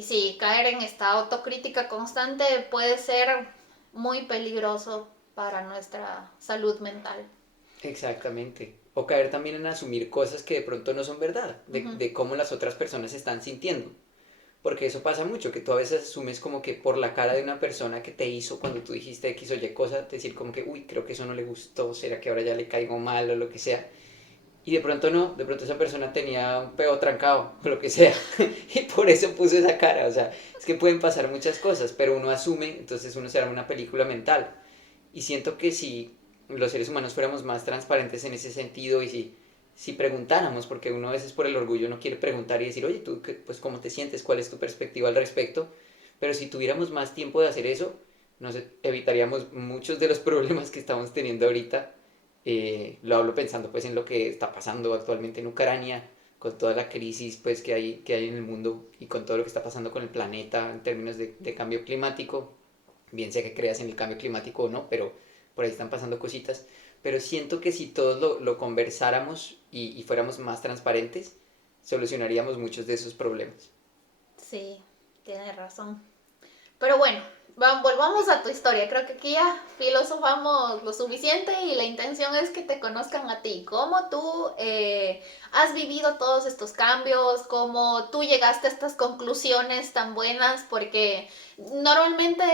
sí, caer en esta autocrítica constante puede ser muy peligroso para nuestra salud mental. Exactamente. O caer también en asumir cosas que de pronto no son verdad, Ujú. de cómo las otras personas se están sintiendo. porque eso pasa mucho, que tú a veces asumes como que por la cara de una persona que te hizo cuando tú dijiste X o Y cosa, decir como que, uy, creo que eso no le gustó, será que ahora ya le caigo mal o lo que sea. Y de pronto no, de pronto esa persona tenía un peo trancado o lo que sea. Y por eso puso esa cara. O sea, es que pueden pasar muchas cosas, pero uno asume, entonces uno se arma una película mental. Y siento que si los seres humanos fuéramos más transparentes en ese sentido y si preguntáramos, porque uno a veces por el orgullo no quiere preguntar y decir, oye, tú, pues, ¿cómo te sientes? ¿Cuál es tu perspectiva al respecto? Pero si tuviéramos más tiempo de hacer eso, nos evitaríamos muchos de los problemas que estamos teniendo ahorita. Lo hablo pensando pues en lo que está pasando actualmente en Ucrania, con toda la crisis pues que hay en el mundo y con todo lo que está pasando con el planeta en términos de cambio climático. Bien sea que creas en el cambio climático o no, pero por ahí están pasando cositas. Pero siento que si todos lo conversáramos y fuéramos más transparentes, solucionaríamos muchos de esos problemas. Sí, tienes razón. Pero bueno, volvamos a tu historia. Creo que aquí ya filosofamos lo suficiente y la intención es que te conozcan a ti. Cómo tú has vivido todos estos cambios, cómo tú llegaste a estas conclusiones tan buenas, porque normalmente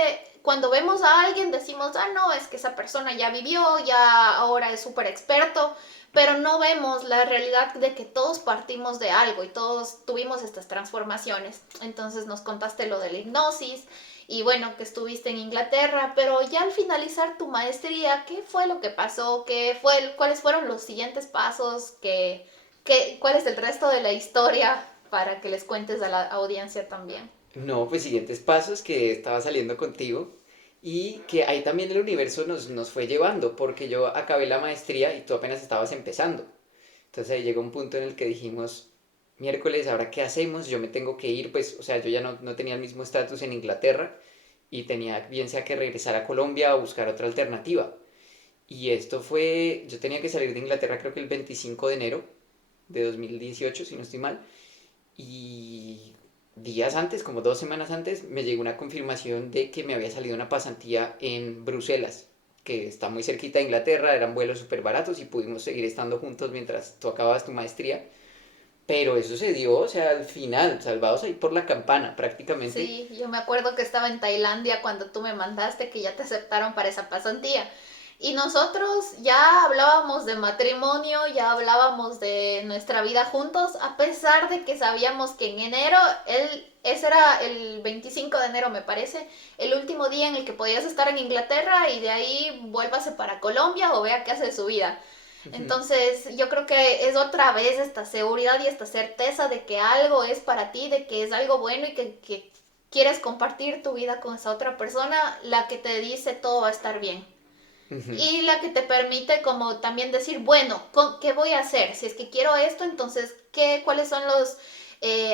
cuando vemos a alguien decimos, ah, no, es que esa persona ya vivió, ya ahora es súper experto, pero no vemos la realidad de que todos partimos de algo y todos tuvimos estas transformaciones. Entonces nos contaste lo de la hipnosis y bueno, que estuviste en Inglaterra, pero ya al finalizar tu maestría, ¿qué fue lo que pasó? ¿Cuáles fueron los siguientes pasos? ¿Cuál es el resto de la historia para que les cuentes a la audiencia también? No, pues siguientes pasos que estaba saliendo contigo y que ahí también el universo nos fue llevando, porque yo acabé la maestría y tú apenas estabas empezando. Entonces ahí llegó un punto en el que dijimos, miércoles, ¿ahora qué hacemos? Yo me tengo que ir, pues, o sea, yo ya no tenía el mismo estatus en Inglaterra y tenía bien sea que regresar a Colombia o buscar otra alternativa. Y esto fue, yo tenía que salir de Inglaterra creo que el 25 de enero de 2018, si no estoy mal, y días antes, como 2 semanas antes, me llegó una confirmación de que me había salido una pasantía en Bruselas, que está muy cerquita de Inglaterra, eran vuelos súper baratos y pudimos seguir estando juntos mientras tú acababas tu maestría. Pero eso se dio, o sea, al final, salvados ahí por la campana, prácticamente. Sí, yo me acuerdo que estaba en Tailandia cuando tú me mandaste que ya te aceptaron para esa pasantía. Y nosotros ya hablábamos de matrimonio, ya hablábamos de nuestra vida juntos, a pesar de que sabíamos que en enero, ese era el 25 de enero me parece, el último día en el que podías estar en Inglaterra y de ahí vuélvase para Colombia o vea qué hace de su vida. Entonces, yo creo que es otra vez esta seguridad y esta certeza de que algo es para ti, de que es algo bueno y que quieres compartir tu vida con esa otra persona, la que te dice todo va a estar bien. Ujú. Y la que te permite como también decir, bueno, ¿qué voy a hacer? Si es que quiero esto, entonces, ¿cuáles son los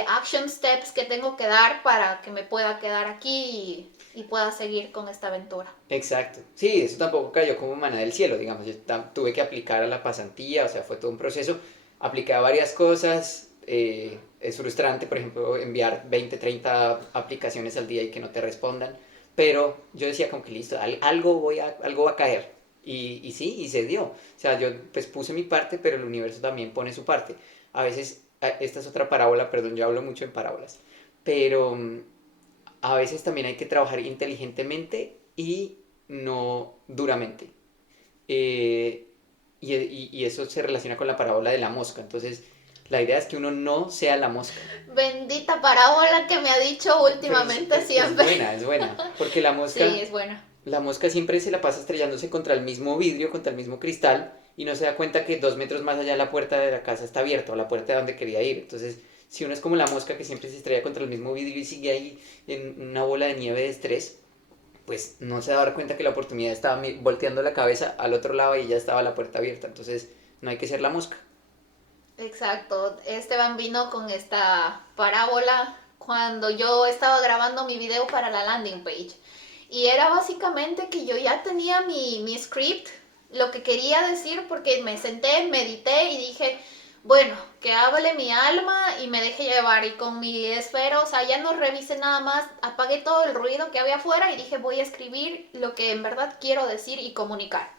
action steps que tengo que dar para que me pueda quedar aquí y pueda seguir con esta aventura? Exacto. Sí, eso tampoco cayó como maná del cielo, digamos. Yo tuve que aplicar a la pasantía, o sea, fue todo un proceso. Apliqué a varias cosas. Es frustrante, por ejemplo, enviar 20, 30 aplicaciones al día y que no te respondan. Pero yo decía como que listo, algo va a caer. Y sí, y se dio. O sea, yo pues puse mi parte, pero el universo también pone su parte. A veces, esta es otra parábola, perdón, yo hablo mucho en parábolas. Pero a veces también hay que trabajar inteligentemente y no duramente. Eh, y eso se relaciona con la parábola de la mosca. Entonces, la idea es que uno no sea la mosca. Bendita parábola que me ha dicho Pero últimamente siempre. es buena. Porque la Sí, mosca, es buena. la mosca siempre se la pasa estrellándose contra el mismo vidrio, contra el mismo cristal, y no se da cuenta que 2 metros más allá la puerta de la casa está abierta, o la puerta de donde quería ir. Entonces, si uno es como la mosca que siempre se estrella contra el mismo vidrio y sigue ahí en una bola de nieve de estrés, pues no se va a dar cuenta que la oportunidad estaba volteando la cabeza al otro lado y ya estaba la puerta abierta. Entonces, no hay que ser la mosca. Exacto. Esteban vino con esta parábola cuando yo estaba grabando mi video para la landing page. Y era básicamente que yo ya tenía mi script, lo que quería decir, porque me senté, medité y dije, bueno, que hable mi alma y me deje llevar. Y con mi esfero, o sea, ya no revisé nada más, apagué todo el ruido que había afuera y dije, voy a escribir lo que en verdad quiero decir y comunicar.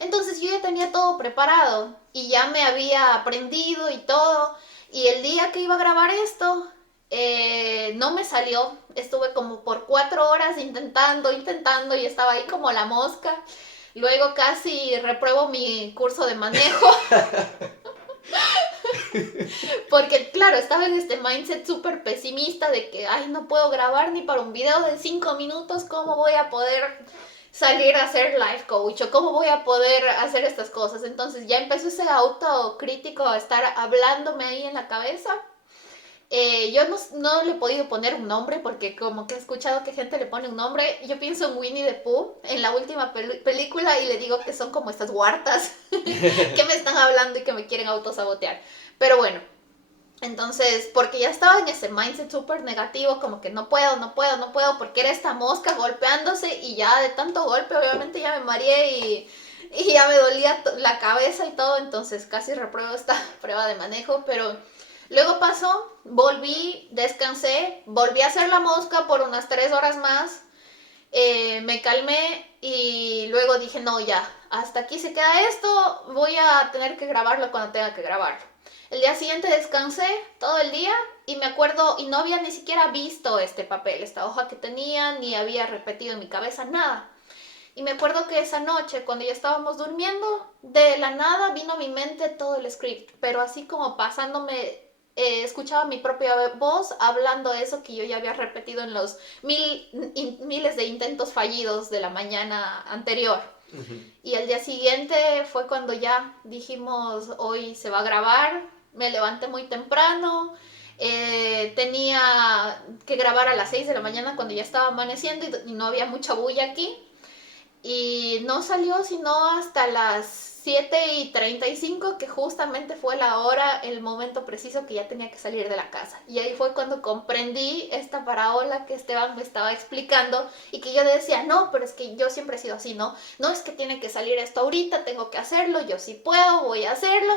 Entonces yo ya tenía todo preparado y ya me había aprendido y todo. Y el día que iba a grabar esto, No me salió, estuve como por 4 horas intentando y estaba ahí como la mosca. Luego casi repruebo mi curso de manejo porque claro, estaba en este mindset súper pesimista de que, ay, no puedo grabar ni para un video de 5 minutos, ¿cómo voy a poder salir a hacer life coach o cómo voy a poder hacer estas cosas? Entonces ya empezó ese autocrítico a estar hablándome ahí en la cabeza. Yo no le he podido poner un nombre porque como que he escuchado que gente le pone un nombre. Yo pienso en Winnie the Pooh en la última película y le digo que son como estas huartas que me están hablando y que me quieren autosabotear. Pero bueno, entonces, porque ya estaba en ese mindset súper negativo, como que no puedo, porque era esta mosca golpeándose y ya de tanto golpe obviamente ya me mareé y ya me dolía la cabeza y todo, entonces casi repruebo esta prueba de manejo, pero luego pasó, volví, descansé, volví a hacer la mosca por unas 3 horas más, me calmé y luego dije, no, ya, hasta aquí se queda esto, voy a tener que grabarlo cuando tenga que grabarlo. El día siguiente descansé todo el día y me acuerdo, y no había ni siquiera visto este papel, esta hoja que tenía, ni había repetido en mi cabeza nada. Y me acuerdo que esa noche, cuando ya estábamos durmiendo, de la nada vino a mi mente todo el script, pero así como pasándome, escuchaba mi propia voz hablando eso que yo ya había repetido en los miles de intentos fallidos de la mañana anterior. Ujú. Y el día siguiente fue cuando ya dijimos, hoy se va a grabar, me levanté muy temprano, tenía que grabar a las 6 de la mañana cuando ya estaba amaneciendo y no había mucha bulla aquí. Y no salió sino hasta las 7:35, que justamente fue la hora, el momento preciso que ya tenía que salir de la casa. Y ahí fue cuando comprendí esta parábola que Esteban me estaba explicando y que yo decía, no, pero es que yo siempre he sido así, ¿no? No es que tiene que salir esto ahorita, tengo que hacerlo, yo sí puedo, voy a hacerlo,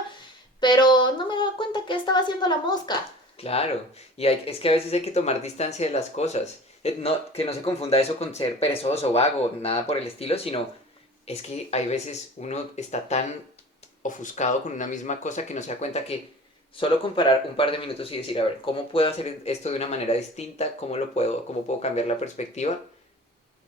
pero no me daba cuenta que estaba haciendo la mosca. Claro, y es que a veces hay que tomar distancia de las cosas. Que no se confunda eso con ser perezoso, vago, nada por el estilo, sino es que hay veces uno está tan ofuscado con una misma cosa que no se da cuenta que solo comparar un par de minutos y decir, a ver, ¿cómo puedo hacer esto de una manera distinta? Cómo puedo cambiar la perspectiva?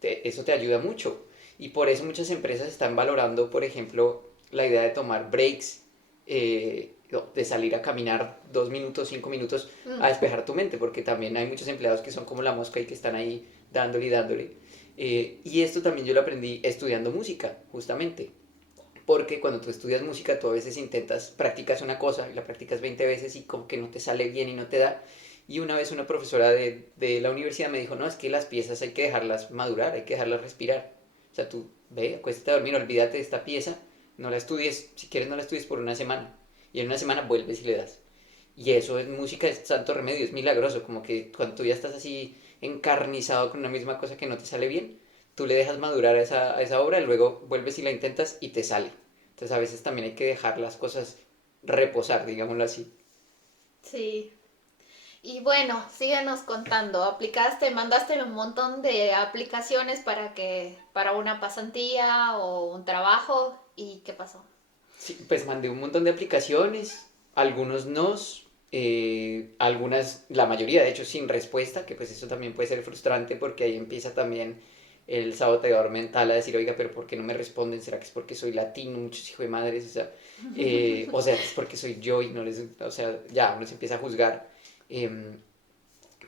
Eso te ayuda mucho. Y por eso muchas empresas están valorando, por ejemplo, la idea de tomar breaks, de salir a caminar 2 minutos, 5 minutos a Mm. despejar tu mente, porque también hay muchos empleados que son como la mosca y que están ahí dándole y dándole. Y esto también yo lo aprendí estudiando música, justamente. Porque cuando tú estudias música, tú a veces practicas una cosa y la practicas 20 veces y como que no te sale bien y no te da. Y una vez una profesora de la universidad me dijo, no, es que las piezas hay que dejarlas madurar, hay que dejarlas respirar. O sea, tú ve, acuéstate a dormir, olvídate de esta pieza, no la estudies, si quieres no la estudies por una semana. Y en una semana vuelves y le das. Y eso en música es santo remedio, es milagroso, como que cuando tú ya estás así encarnizado con una misma cosa que no te sale bien, tú le dejas madurar a esa obra, y luego vuelves y la intentas y te sale. Entonces a veces también hay que dejar las cosas reposar, digámoslo así. Sí. Y bueno, síguenos contando. Mandaste un montón de aplicaciones para una pasantía o un trabajo. ¿Y qué pasó? Sí, pues mandé un montón de aplicaciones, algunos nos, algunas, la mayoría de hecho sin respuesta, que pues eso también puede ser frustrante porque ahí empieza también el saboteador mental a decir, oiga, pero ¿por qué no me responden? ¿Será que es porque soy latino? Muchos hijos de madres, o sea, es porque soy yo y no les, o sea, ya uno se empieza a juzgar. Em,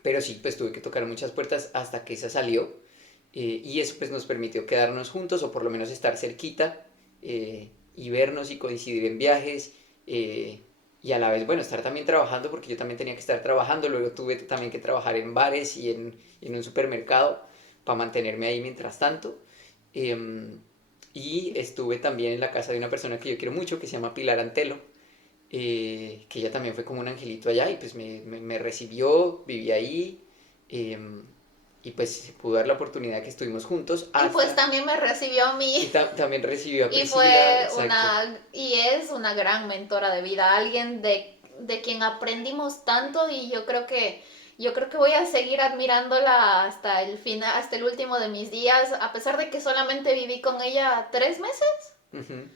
pero sí, pues tuve que tocar muchas puertas hasta que esa salió, y eso pues nos permitió quedarnos juntos o por lo menos estar cerquita, y vernos y coincidir en viajes, y a la vez, bueno, estar también trabajando porque yo también tenía que estar trabajando, luego tuve también que trabajar en bares y en un supermercado para mantenerme ahí mientras tanto. Em, y estuve también en la casa de una persona que yo quiero mucho, que se llama Pilar Antelo, que ella también fue como un angelito allá y pues me recibió, viví ahí, eh, y pues se pudo dar la oportunidad que estuvimos juntos Y pues hasta... también me recibió a Y mí. también recibió a Y Priscila, exacto. y es una gran mentora de vida, alguien de quien aprendimos tanto y yo creo que voy a seguir admirándola hasta el final, hasta el último de mis días, a pesar de que solamente viví con ella 3 meses. Ujú.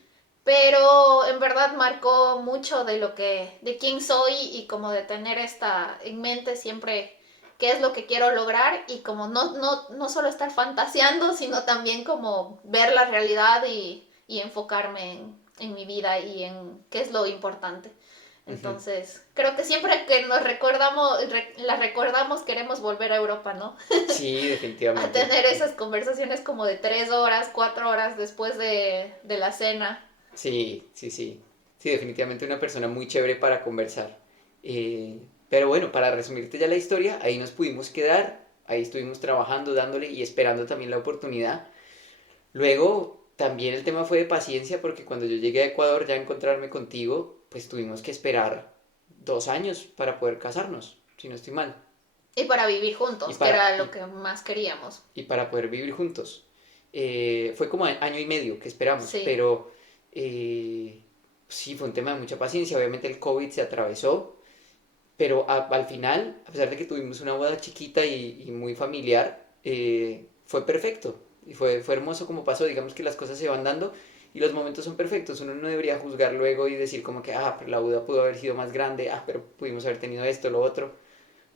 pero en verdad marcó mucho de quién soy y como de tener esta en mente siempre qué es lo que quiero lograr y como no solo estar fantaseando, sino también como ver la realidad y enfocarme en mi vida y en qué es lo importante. Ujú. Entonces, creo que siempre que nos la recordamos, queremos volver a Europa, ¿no? Sí, A definitivamente. tener esas conversaciones como de 3 horas, 4 horas después de la cena. Sí, sí, sí. Sí, definitivamente una persona muy chévere para conversar. Pero bueno, para resumirte ya la historia, ahí nos pudimos quedar, ahí estuvimos trabajando, dándole y esperando también la oportunidad. Luego, también el tema fue de paciencia, porque cuando yo llegué a Ecuador ya a encontrarme contigo, pues tuvimos que esperar 2 años para poder casarnos, si no estoy mal, Y para vivir y juntos, que para, era lo y, que más queríamos. y para poder vivir juntos. Fue como año y medio que esperamos, Sí. pero eh, sí, fue un tema de mucha paciencia. Obviamente el COVID se atravesó, pero al final, a pesar de que tuvimos una boda chiquita y muy familiar, fue perfecto. Y fue hermoso como pasó. Digamos que las cosas se van dando y los momentos son perfectos. Uno no debería juzgar luego y decir como que, pero la boda pudo haber sido más grande, pero pudimos haber tenido esto, lo otro.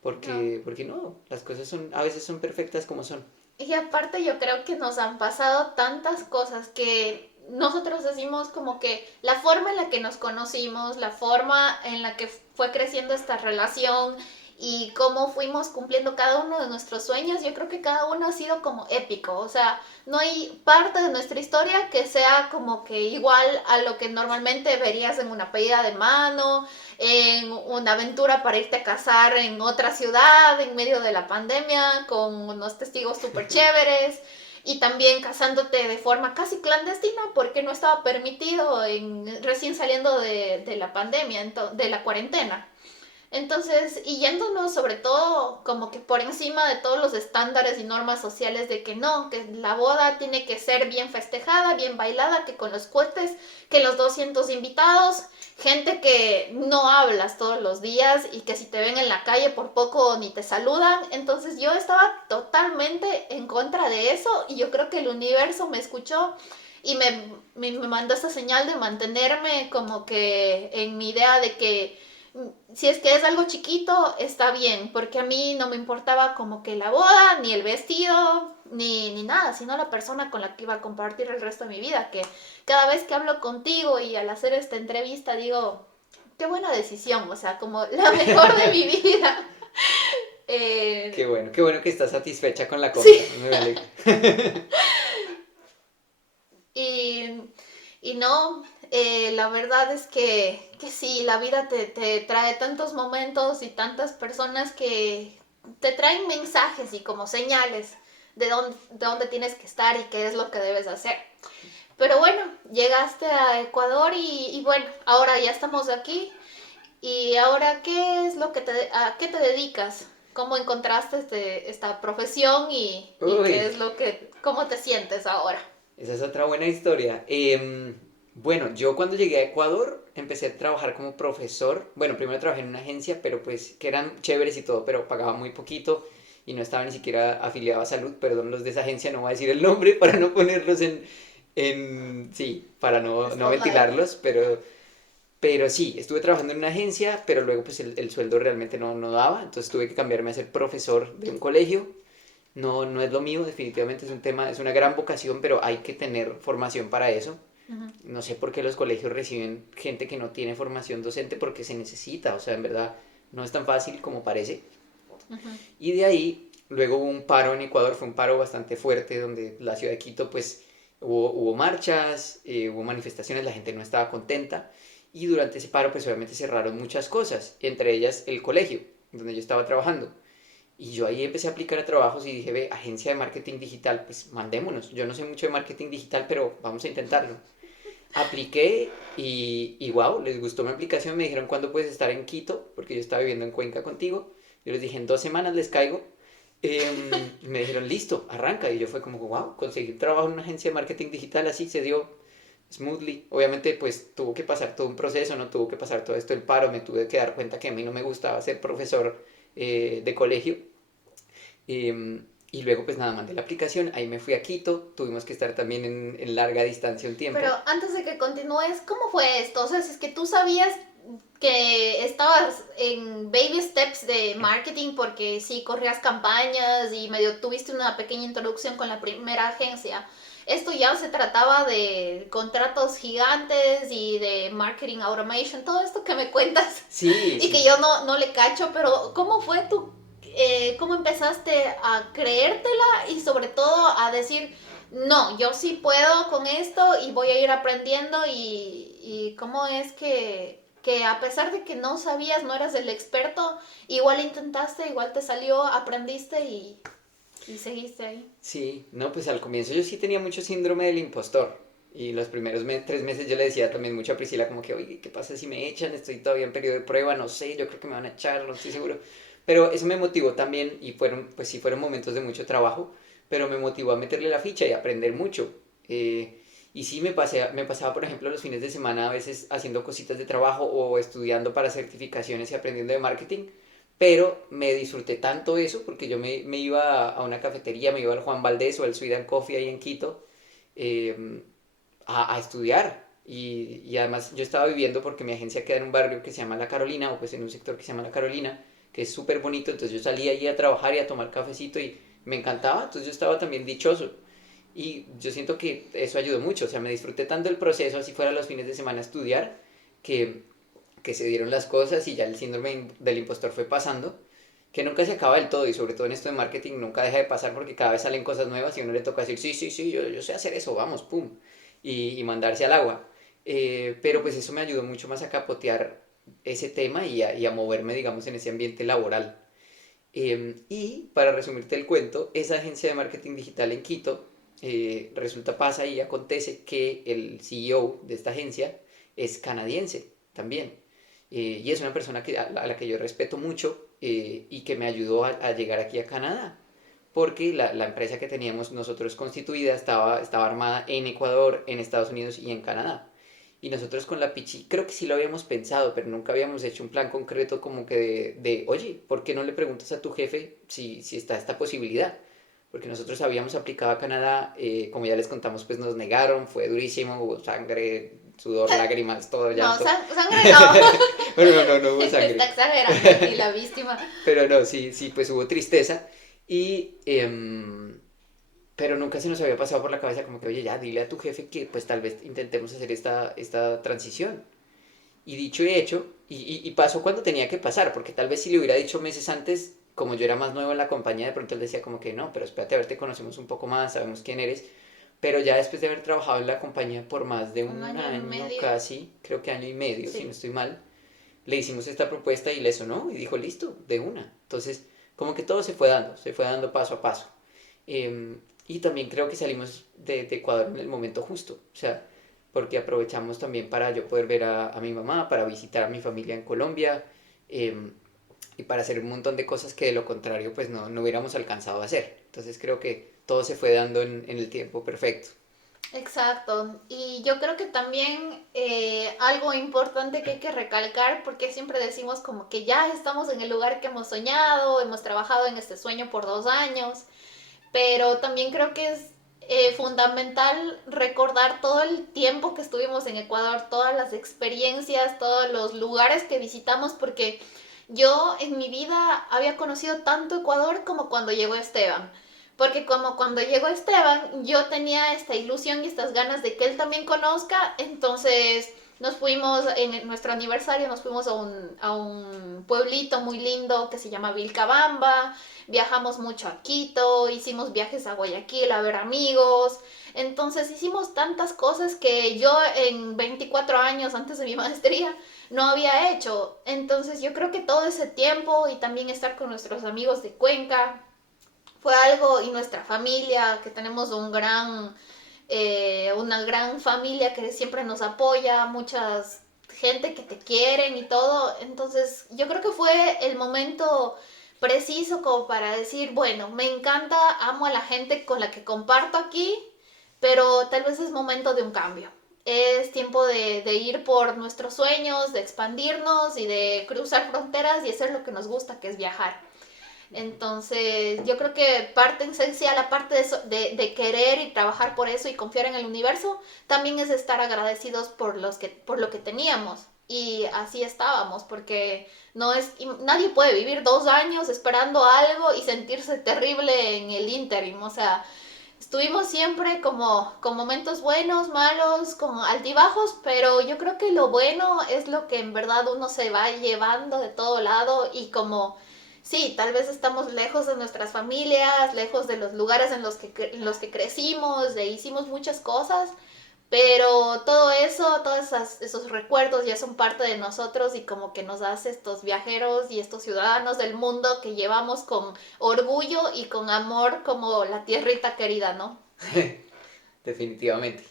No. Porque no, las cosas son, a veces son perfectas como son. Y aparte yo creo que nos han pasado tantas cosas que nosotros decimos como que la forma en la que nos conocimos, la forma en la que fue creciendo esta relación y cómo fuimos cumpliendo cada uno de nuestros sueños, yo creo que cada uno ha sido como épico, o sea, no hay parte de nuestra historia que sea como que igual a lo que normalmente verías en una pedida de mano, en una aventura para irte a casar en otra ciudad en medio de la pandemia con unos testigos súper chéveres y también casándote de forma casi clandestina porque no estaba permitido recién saliendo de la pandemia, de la cuarentena. Entonces, y yéndonos sobre todo como que por encima de todos los estándares y normas sociales de que no, que la boda tiene que ser bien festejada, bien bailada, que con los cohetes, que los 200 invitados, gente que no hablas todos los días y que si te ven en la calle por poco ni te saludan. Entonces yo estaba totalmente en contra de eso y yo creo que el universo me escuchó y me mandó esa señal de mantenerme como que en mi idea de que si es que es algo chiquito, está bien, porque a mí no me importaba como que la boda, ni el vestido, ni nada, sino la persona con la que iba a compartir el resto de mi vida, que cada vez que hablo contigo y al hacer esta entrevista digo, qué buena decisión, o sea, como la mejor de mi vida. Eh, Qué bueno que estás satisfecha con la sí, compra, me alegra. y, y no, la verdad es que sí, la vida te trae tantos momentos y tantas personas que te traen mensajes y como señales de dónde tienes que estar y qué es lo que debes hacer. Pero bueno, llegaste a Ecuador y bueno, ahora ya estamos aquí. ¿Y ahora qué es lo que a qué te dedicas? ¿Cómo encontraste esta profesión y qué Uy, es cómo te sientes ahora? esa es otra buena historia. Bueno, yo cuando llegué a Ecuador empecé a trabajar como profesor. Bueno, primero trabajé en una agencia, pero pues que eran chéveres y todo, pero pagaba muy poquito y no estaba ni siquiera afiliado a salud. Perdón, los de esa agencia, no voy a decir el nombre para no ponerlos sí, para no Esponja. ventilarlos, pero sí, estuve trabajando en una agencia, pero luego pues el sueldo realmente no daba, entonces tuve que cambiarme a ser profesor de un colegio. No es lo mío, definitivamente es un tema, es una gran vocación, pero hay que tener formación para eso. Ujú, No sé por qué los colegios reciben gente que no tiene formación docente porque se necesita, o sea, en verdad no es tan fácil como parece. ujú. Y de ahí, luego hubo un paro en Ecuador, fue un paro bastante fuerte donde la ciudad de Quito pues hubo marchas, hubo manifestaciones, la gente no estaba contenta y durante ese paro pues obviamente cerraron muchas cosas, entre ellas el colegio donde yo estaba trabajando. Y yo ahí empecé a aplicar a trabajos y dije, ve, agencia de marketing digital, pues mandémonos. Yo no sé mucho de marketing digital, pero vamos a intentarlo. Apliqué y wow, les gustó mi aplicación. Me dijeron, ¿cuándo puedes estar en Quito? Porque yo estaba viviendo en Cuenca contigo. Yo les dije, en 2 semanas les caigo. Me dijeron, listo, arranca. Y yo fue como, wow, conseguir trabajo en una agencia de marketing digital así se dio smoothly. Obviamente, pues tuvo que pasar todo un proceso, no tuvo que pasar todo esto el paro. Me tuve que dar cuenta que a mí no me gustaba ser profesor de colegio. Y luego pues nada, mandé la aplicación, ahí me fui a Quito, tuvimos que estar también en larga distancia un tiempo. Pero antes de que continúes, ¿cómo fue esto? O sea, si es que tú sabías que estabas en baby steps de marketing porque sí corrías campañas y medio tuviste una pequeña introducción con la primera agencia. Esto ya se trataba de contratos gigantes y de marketing automation, todo esto que me cuentas Sí, y que sí. yo no le cacho, pero ¿cómo fue tu, cómo empezaste a creértela y sobre todo a decir, no, yo sí puedo con esto y voy a ir aprendiendo y cómo es que a pesar de que no sabías, no eras el experto, igual intentaste, igual te salió, aprendiste y seguiste ahí. Sí, no, pues al comienzo yo sí tenía mucho síndrome del impostor. Y los primeros 3 meses yo le decía también mucho a Priscila como que, oye, ¿qué pasa si me echan? Estoy todavía en periodo de prueba, no sé, yo creo que me van a echar, no estoy seguro. Pero eso me motivó también y fueron, pues sí fueron momentos de mucho trabajo, pero me motivó a meterle la ficha y a aprender mucho. Y sí me pasaba, por ejemplo, los fines de semana a veces haciendo cositas de trabajo o estudiando para certificaciones y aprendiendo de marketing, pero me disfruté tanto eso porque yo me iba a una cafetería, me iba al Juan Valdés o al Sweet and Coffee ahí en Quito eh, a estudiar. Y además yo estaba viviendo porque mi agencia queda en un barrio que se llama La Carolina, o pues en un sector que se llama La Carolina, que es súper bonito, entonces yo salía ahí a trabajar y a tomar cafecito y me encantaba, entonces yo estaba también dichoso. Y yo siento que eso ayudó mucho, o sea, me disfruté tanto el proceso, así fuera los fines de semana a estudiar, que se dieron las cosas y ya el síndrome del impostor fue pasando, que nunca se acaba del todo y sobre todo en esto de marketing nunca deja de pasar porque cada vez salen cosas nuevas y a uno le toca decir, sí, sí, sí, yo sé hacer eso, vamos, pum, y mandarse al agua. Pero pues eso me ayudó mucho más a capotear ese tema y a moverme, digamos, en ese ambiente laboral. Y para resumirte el cuento, esa agencia de marketing digital en Quito, resulta, pasa y acontece que el CEO de esta agencia es canadiense también. Y es una persona a la que yo respeto mucho y que me ayudó a llegar aquí a Canadá. Porque la empresa que teníamos nosotros constituida estaba armada en Ecuador, en Estados Unidos y en Canadá. Y nosotros con la Pichi creo que sí lo habíamos pensado, pero nunca habíamos hecho un plan concreto como que oye, ¿por qué no le preguntas a tu jefe si está esta posibilidad? Porque nosotros habíamos aplicado a Canadá, como ya les contamos, pues nos negaron, fue durísimo, hubo sangre, sudor, lágrimas, todo No, llanto. sangre no. Bueno, no hubo Está sangre. exagerando aquí la víctima. Pero no, sí, sí, pues hubo tristeza. Y, pero nunca se nos había pasado por la cabeza como que, oye, ya, dile a tu jefe que pues tal vez intentemos hacer esta transición. Y dicho y hecho, y pasó cuando tenía que pasar, porque tal vez si le hubiera dicho meses antes, como yo era más nuevo en la compañía, de pronto él decía como que no, pero espérate a ver, te conocemos un poco más, sabemos quién eres. Pero ya después de haber trabajado en la compañía por más de Un un año y año medio. casi, creo que año y medio, si no Sí. estoy mal, le hicimos esta propuesta y le sonó y dijo, listo, de una. Entonces, como que todo se fue dando paso a paso. Y también creo que salimos de Ecuador en el momento justo, o sea, porque aprovechamos también para yo poder ver a mi mamá, para visitar a mi familia en Colombia eh, y para hacer un montón de cosas que de lo contrario pues no hubiéramos alcanzado a hacer. Entonces creo que todo se fue dando en el tiempo perfecto. Exacto. Y yo creo que también algo importante que hay que recalcar, porque siempre decimos como que ya estamos en el lugar que hemos soñado, hemos trabajado en este sueño por 2 años, pero también creo que es fundamental recordar todo el tiempo que estuvimos en Ecuador, todas las experiencias, todos los lugares que visitamos, porque yo en mi vida había conocido tanto Ecuador como cuando llegó Esteban. Porque como cuando llegó Esteban, yo tenía esta ilusión y estas ganas de que él también conozca, entonces nos fuimos en nuestro aniversario, nos fuimos a un pueblito muy lindo que se llama Vilcabamba, viajamos mucho a Quito, hicimos viajes a Guayaquil a ver amigos, entonces hicimos tantas cosas que yo en 24 años antes de mi maestría no había hecho, entonces yo creo que todo ese tiempo y también estar con nuestros amigos de Cuenca, fue algo, y nuestra familia, que tenemos una gran familia que siempre nos apoya, muchas gente que te quieren y todo. Entonces, yo creo que fue el momento preciso como para decir, bueno, me encanta, amo a la gente con la que comparto aquí, pero tal vez es momento de un cambio. Es tiempo de ir por nuestros sueños, de expandirnos y de cruzar fronteras y hacer lo que nos gusta, que es viajar. Entonces, yo creo que parte esencial, aparte de, eso, de querer y trabajar por eso y confiar en el universo, también es estar agradecidos por lo que teníamos. Y así estábamos, porque no es, nadie puede vivir 2 años esperando algo y sentirse terrible en el ínterim. O sea, estuvimos siempre como con momentos buenos, malos, con altibajos, pero yo creo que lo bueno es lo que en verdad uno se va llevando de todo lado y como, sí, tal vez estamos lejos de nuestras familias, lejos de los lugares en los que crecimos, hicimos muchas cosas, pero todo eso, esos recuerdos ya son parte de nosotros y como que nos hace estos viajeros y estos ciudadanos del mundo que llevamos con orgullo y con amor como la tierrita querida, ¿no? Definitivamente.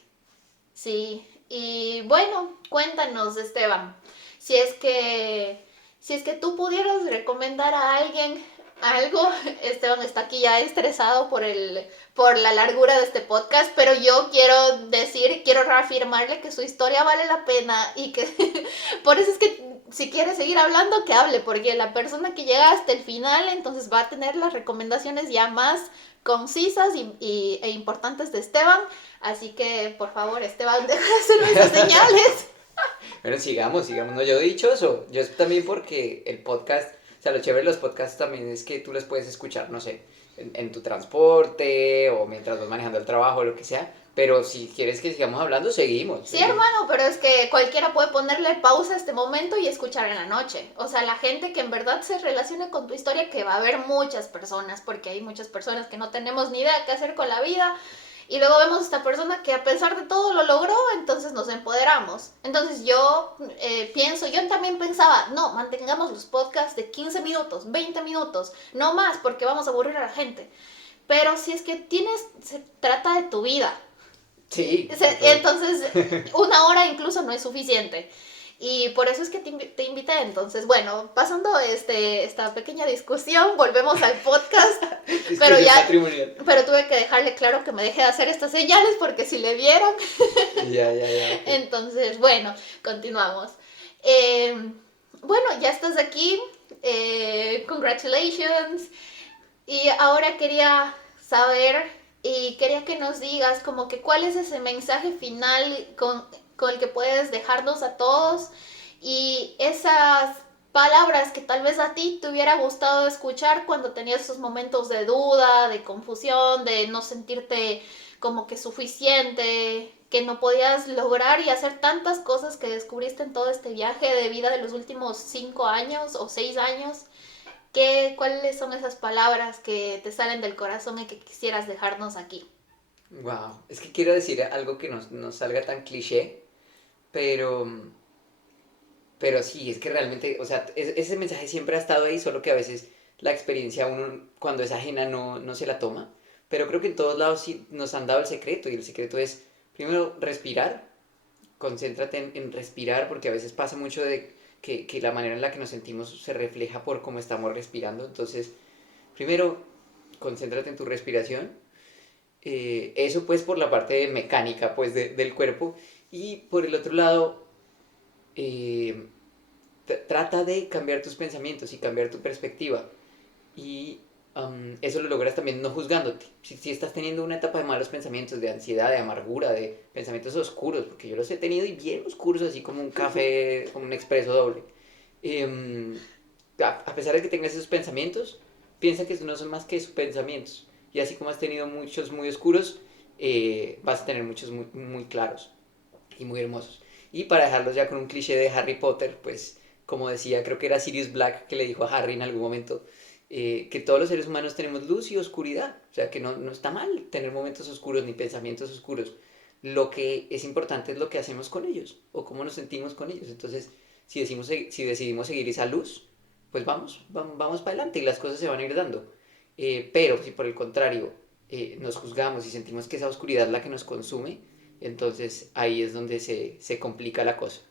Sí, y bueno, cuéntanos, Esteban, si es que, si es que tú pudieras recomendar a alguien algo, Esteban está aquí ya estresado por la largura de este podcast, pero yo quiero decir, quiero reafirmarle que su historia vale la pena y que por eso es que si quiere seguir hablando, que hable, porque la persona que llega hasta el final, entonces va a tener las recomendaciones ya más concisas e importantes de Esteban. Así que, por favor, Esteban, deja de hacerme esas señales. Bueno, sigamos, sigamos. No, yo dichoso. Yo también porque el podcast, o sea, lo chévere de los podcasts también es que tú los puedes escuchar, no sé, en tu transporte o mientras vas manejando el trabajo o lo que sea. Pero si quieres que sigamos hablando, seguimos, Sí, seguimos. hermano, pero es que cualquiera puede ponerle pausa a este momento y escuchar en la noche. O sea, la gente que en verdad se relacione con tu historia, que va a haber muchas personas, porque hay muchas personas que no tenemos ni idea qué hacer con la vida. Y luego vemos a esta persona que a pesar de todo lo logró, entonces nos empoderamos. Entonces yo pienso, yo también pensaba, no, mantengamos los podcasts de 15 minutos, 20 minutos, no más, porque vamos a aburrir a la gente. Pero si es que se trata de tu vida, Sí, entonces, entonces 1 hora incluso no es suficiente. Y por eso es que te invité. Entonces, bueno, pasando esta pequeña discusión, volvemos al podcast. Pero discusión ya, matrimonial. pero tuve que dejarle claro que me deje de hacer estas señales porque si le vieron. Ya, ya, ya. Ok. Entonces, bueno, continuamos. Eh, bueno, ya estás aquí. Congratulations. Y ahora quería saber y quería que nos digas como que cuál es ese mensaje final con el que puedes dejarnos a todos y esas palabras que tal vez a ti te hubiera gustado escuchar cuando tenías esos momentos de duda, de confusión, de no sentirte como que suficiente, que no podías lograr y hacer tantas cosas que descubriste en todo este viaje de vida de los últimos 5 años o 6 años. ¿Cuáles son esas palabras que te salen del corazón y que quisieras dejarnos aquí? Wow. Es que quiero decir algo que no salga tan cliché, pero, pero sí, es que realmente, o sea, ese mensaje siempre ha estado ahí, solo que a veces la experiencia uno, cuando es ajena, no se la toma. Pero creo que en todos lados sí nos han dado el secreto, y el secreto es, primero, respirar. Concéntrate en respirar, porque a veces pasa mucho de que la manera en la que nos sentimos se refleja por cómo estamos respirando. Entonces, primero, concéntrate en tu respiración. Eso pues por la parte mecánica pues del cuerpo. Y por el otro lado, eh, trata de cambiar tus pensamientos y cambiar tu perspectiva. Y eso lo logras también no juzgándote. Si estás teniendo una etapa de malos pensamientos, de ansiedad, de amargura, de pensamientos oscuros, porque yo los he tenido y bien oscuros, así como un café, como un expreso doble. Eh, a pesar de que tengas esos pensamientos, piensa que no son más que pensamientos. Y así como has tenido muchos muy oscuros, vas a tener muchos muy claros y muy hermosos. Y para dejarlos ya con un cliché de Harry Potter, pues como decía, creo que era Sirius Black que le dijo a Harry en algún momento, que todos los seres humanos tenemos luz y oscuridad. O sea, que no está mal tener momentos oscuros ni pensamientos oscuros. Lo que es importante es lo que hacemos con ellos o cómo nos sentimos con ellos. Entonces, si decidimos seguir esa luz, pues vamos para adelante y las cosas se van a ir dando. Pero si por el contrario nos juzgamos y sentimos que esa oscuridad es la que nos consume, entonces ahí es donde se complica la cosa.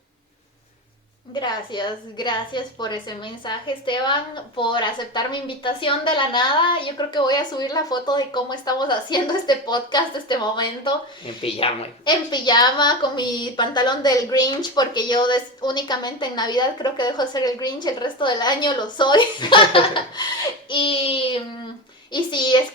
Gracias por ese mensaje, Esteban, por aceptar mi invitación de la nada. Yo creo que voy a subir la foto de cómo estamos haciendo este podcast, este momento, En pijama. en pijama, con mi pantalón del Grinch, porque yo únicamente en Navidad creo que dejo de ser el Grinch, el resto del año lo soy. Y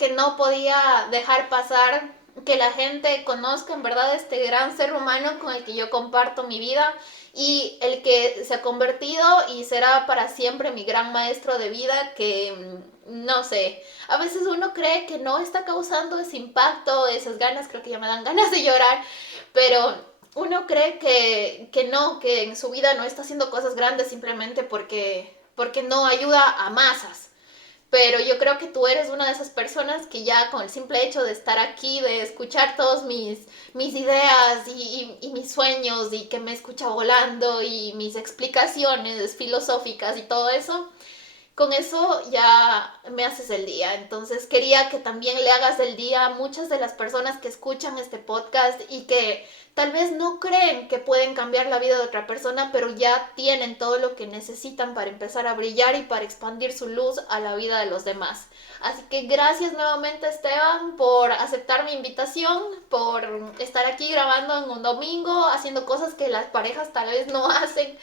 que no podía dejar pasar que la gente conozca en verdad este gran ser humano con el que yo comparto mi vida y el que se ha convertido y será para siempre mi gran maestro de vida que, no sé, a veces uno cree que no está causando ese impacto, esas ganas, creo que ya me dan ganas de llorar, pero uno cree que no, que en su vida no está haciendo cosas grandes simplemente porque no ayuda a masas. Pero yo creo que tú eres una de esas personas que ya con el simple hecho de estar aquí, de escuchar todos mis ideas y mis sueños y que me escucha volando y mis explicaciones filosóficas y todo eso, con eso ya me haces el día. Entonces quería que también le hagas el día a muchas de las personas que escuchan este podcast y que tal vez no creen que pueden cambiar la vida de otra persona, pero ya tienen todo lo que necesitan para empezar a brillar y para expandir su luz a la vida de los demás. Así que gracias nuevamente, Esteban, por aceptar mi invitación, por estar aquí grabando en un domingo, haciendo cosas que las parejas tal vez no hacen,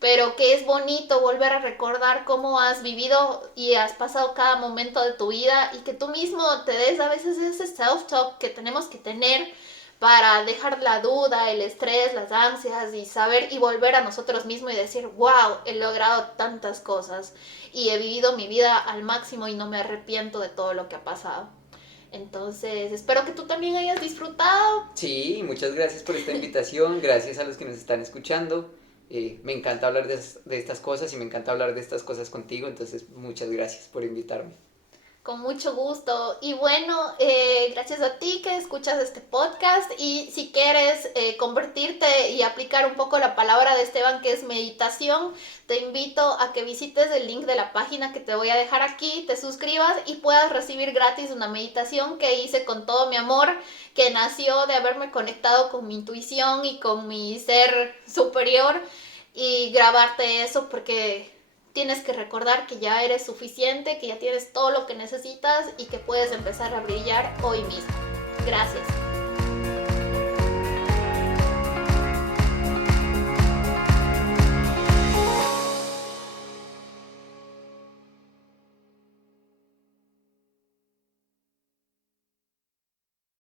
pero que es bonito volver a recordar cómo has vivido y has pasado cada momento de tu vida y que tú mismo te des a veces ese self-talk que tenemos que tener para dejar la duda, el estrés, las ansias y saber y volver a nosotros mismos y decir, wow, he logrado tantas cosas y he vivido mi vida al máximo y no me arrepiento de todo lo que ha pasado. Entonces, espero que tú también hayas disfrutado. Sí, muchas gracias por esta invitación, gracias a los que nos están escuchando. Me encanta hablar de estas cosas y me encanta hablar de estas cosas contigo, entonces muchas gracias por invitarme. Con mucho gusto. Y bueno, gracias a ti que escuchas este podcast y si quieres convertirte y aplicar un poco la palabra de Esteban que es meditación, te invito a que visites el link de la página que te voy a dejar aquí, te suscribas y puedas recibir gratis una meditación que hice con todo mi amor, que nació de haberme conectado con mi intuición y con mi ser superior y grabarte eso porque tienes que recordar que ya eres suficiente, que ya tienes todo lo que necesitas y que puedes empezar a brillar hoy mismo. Gracias.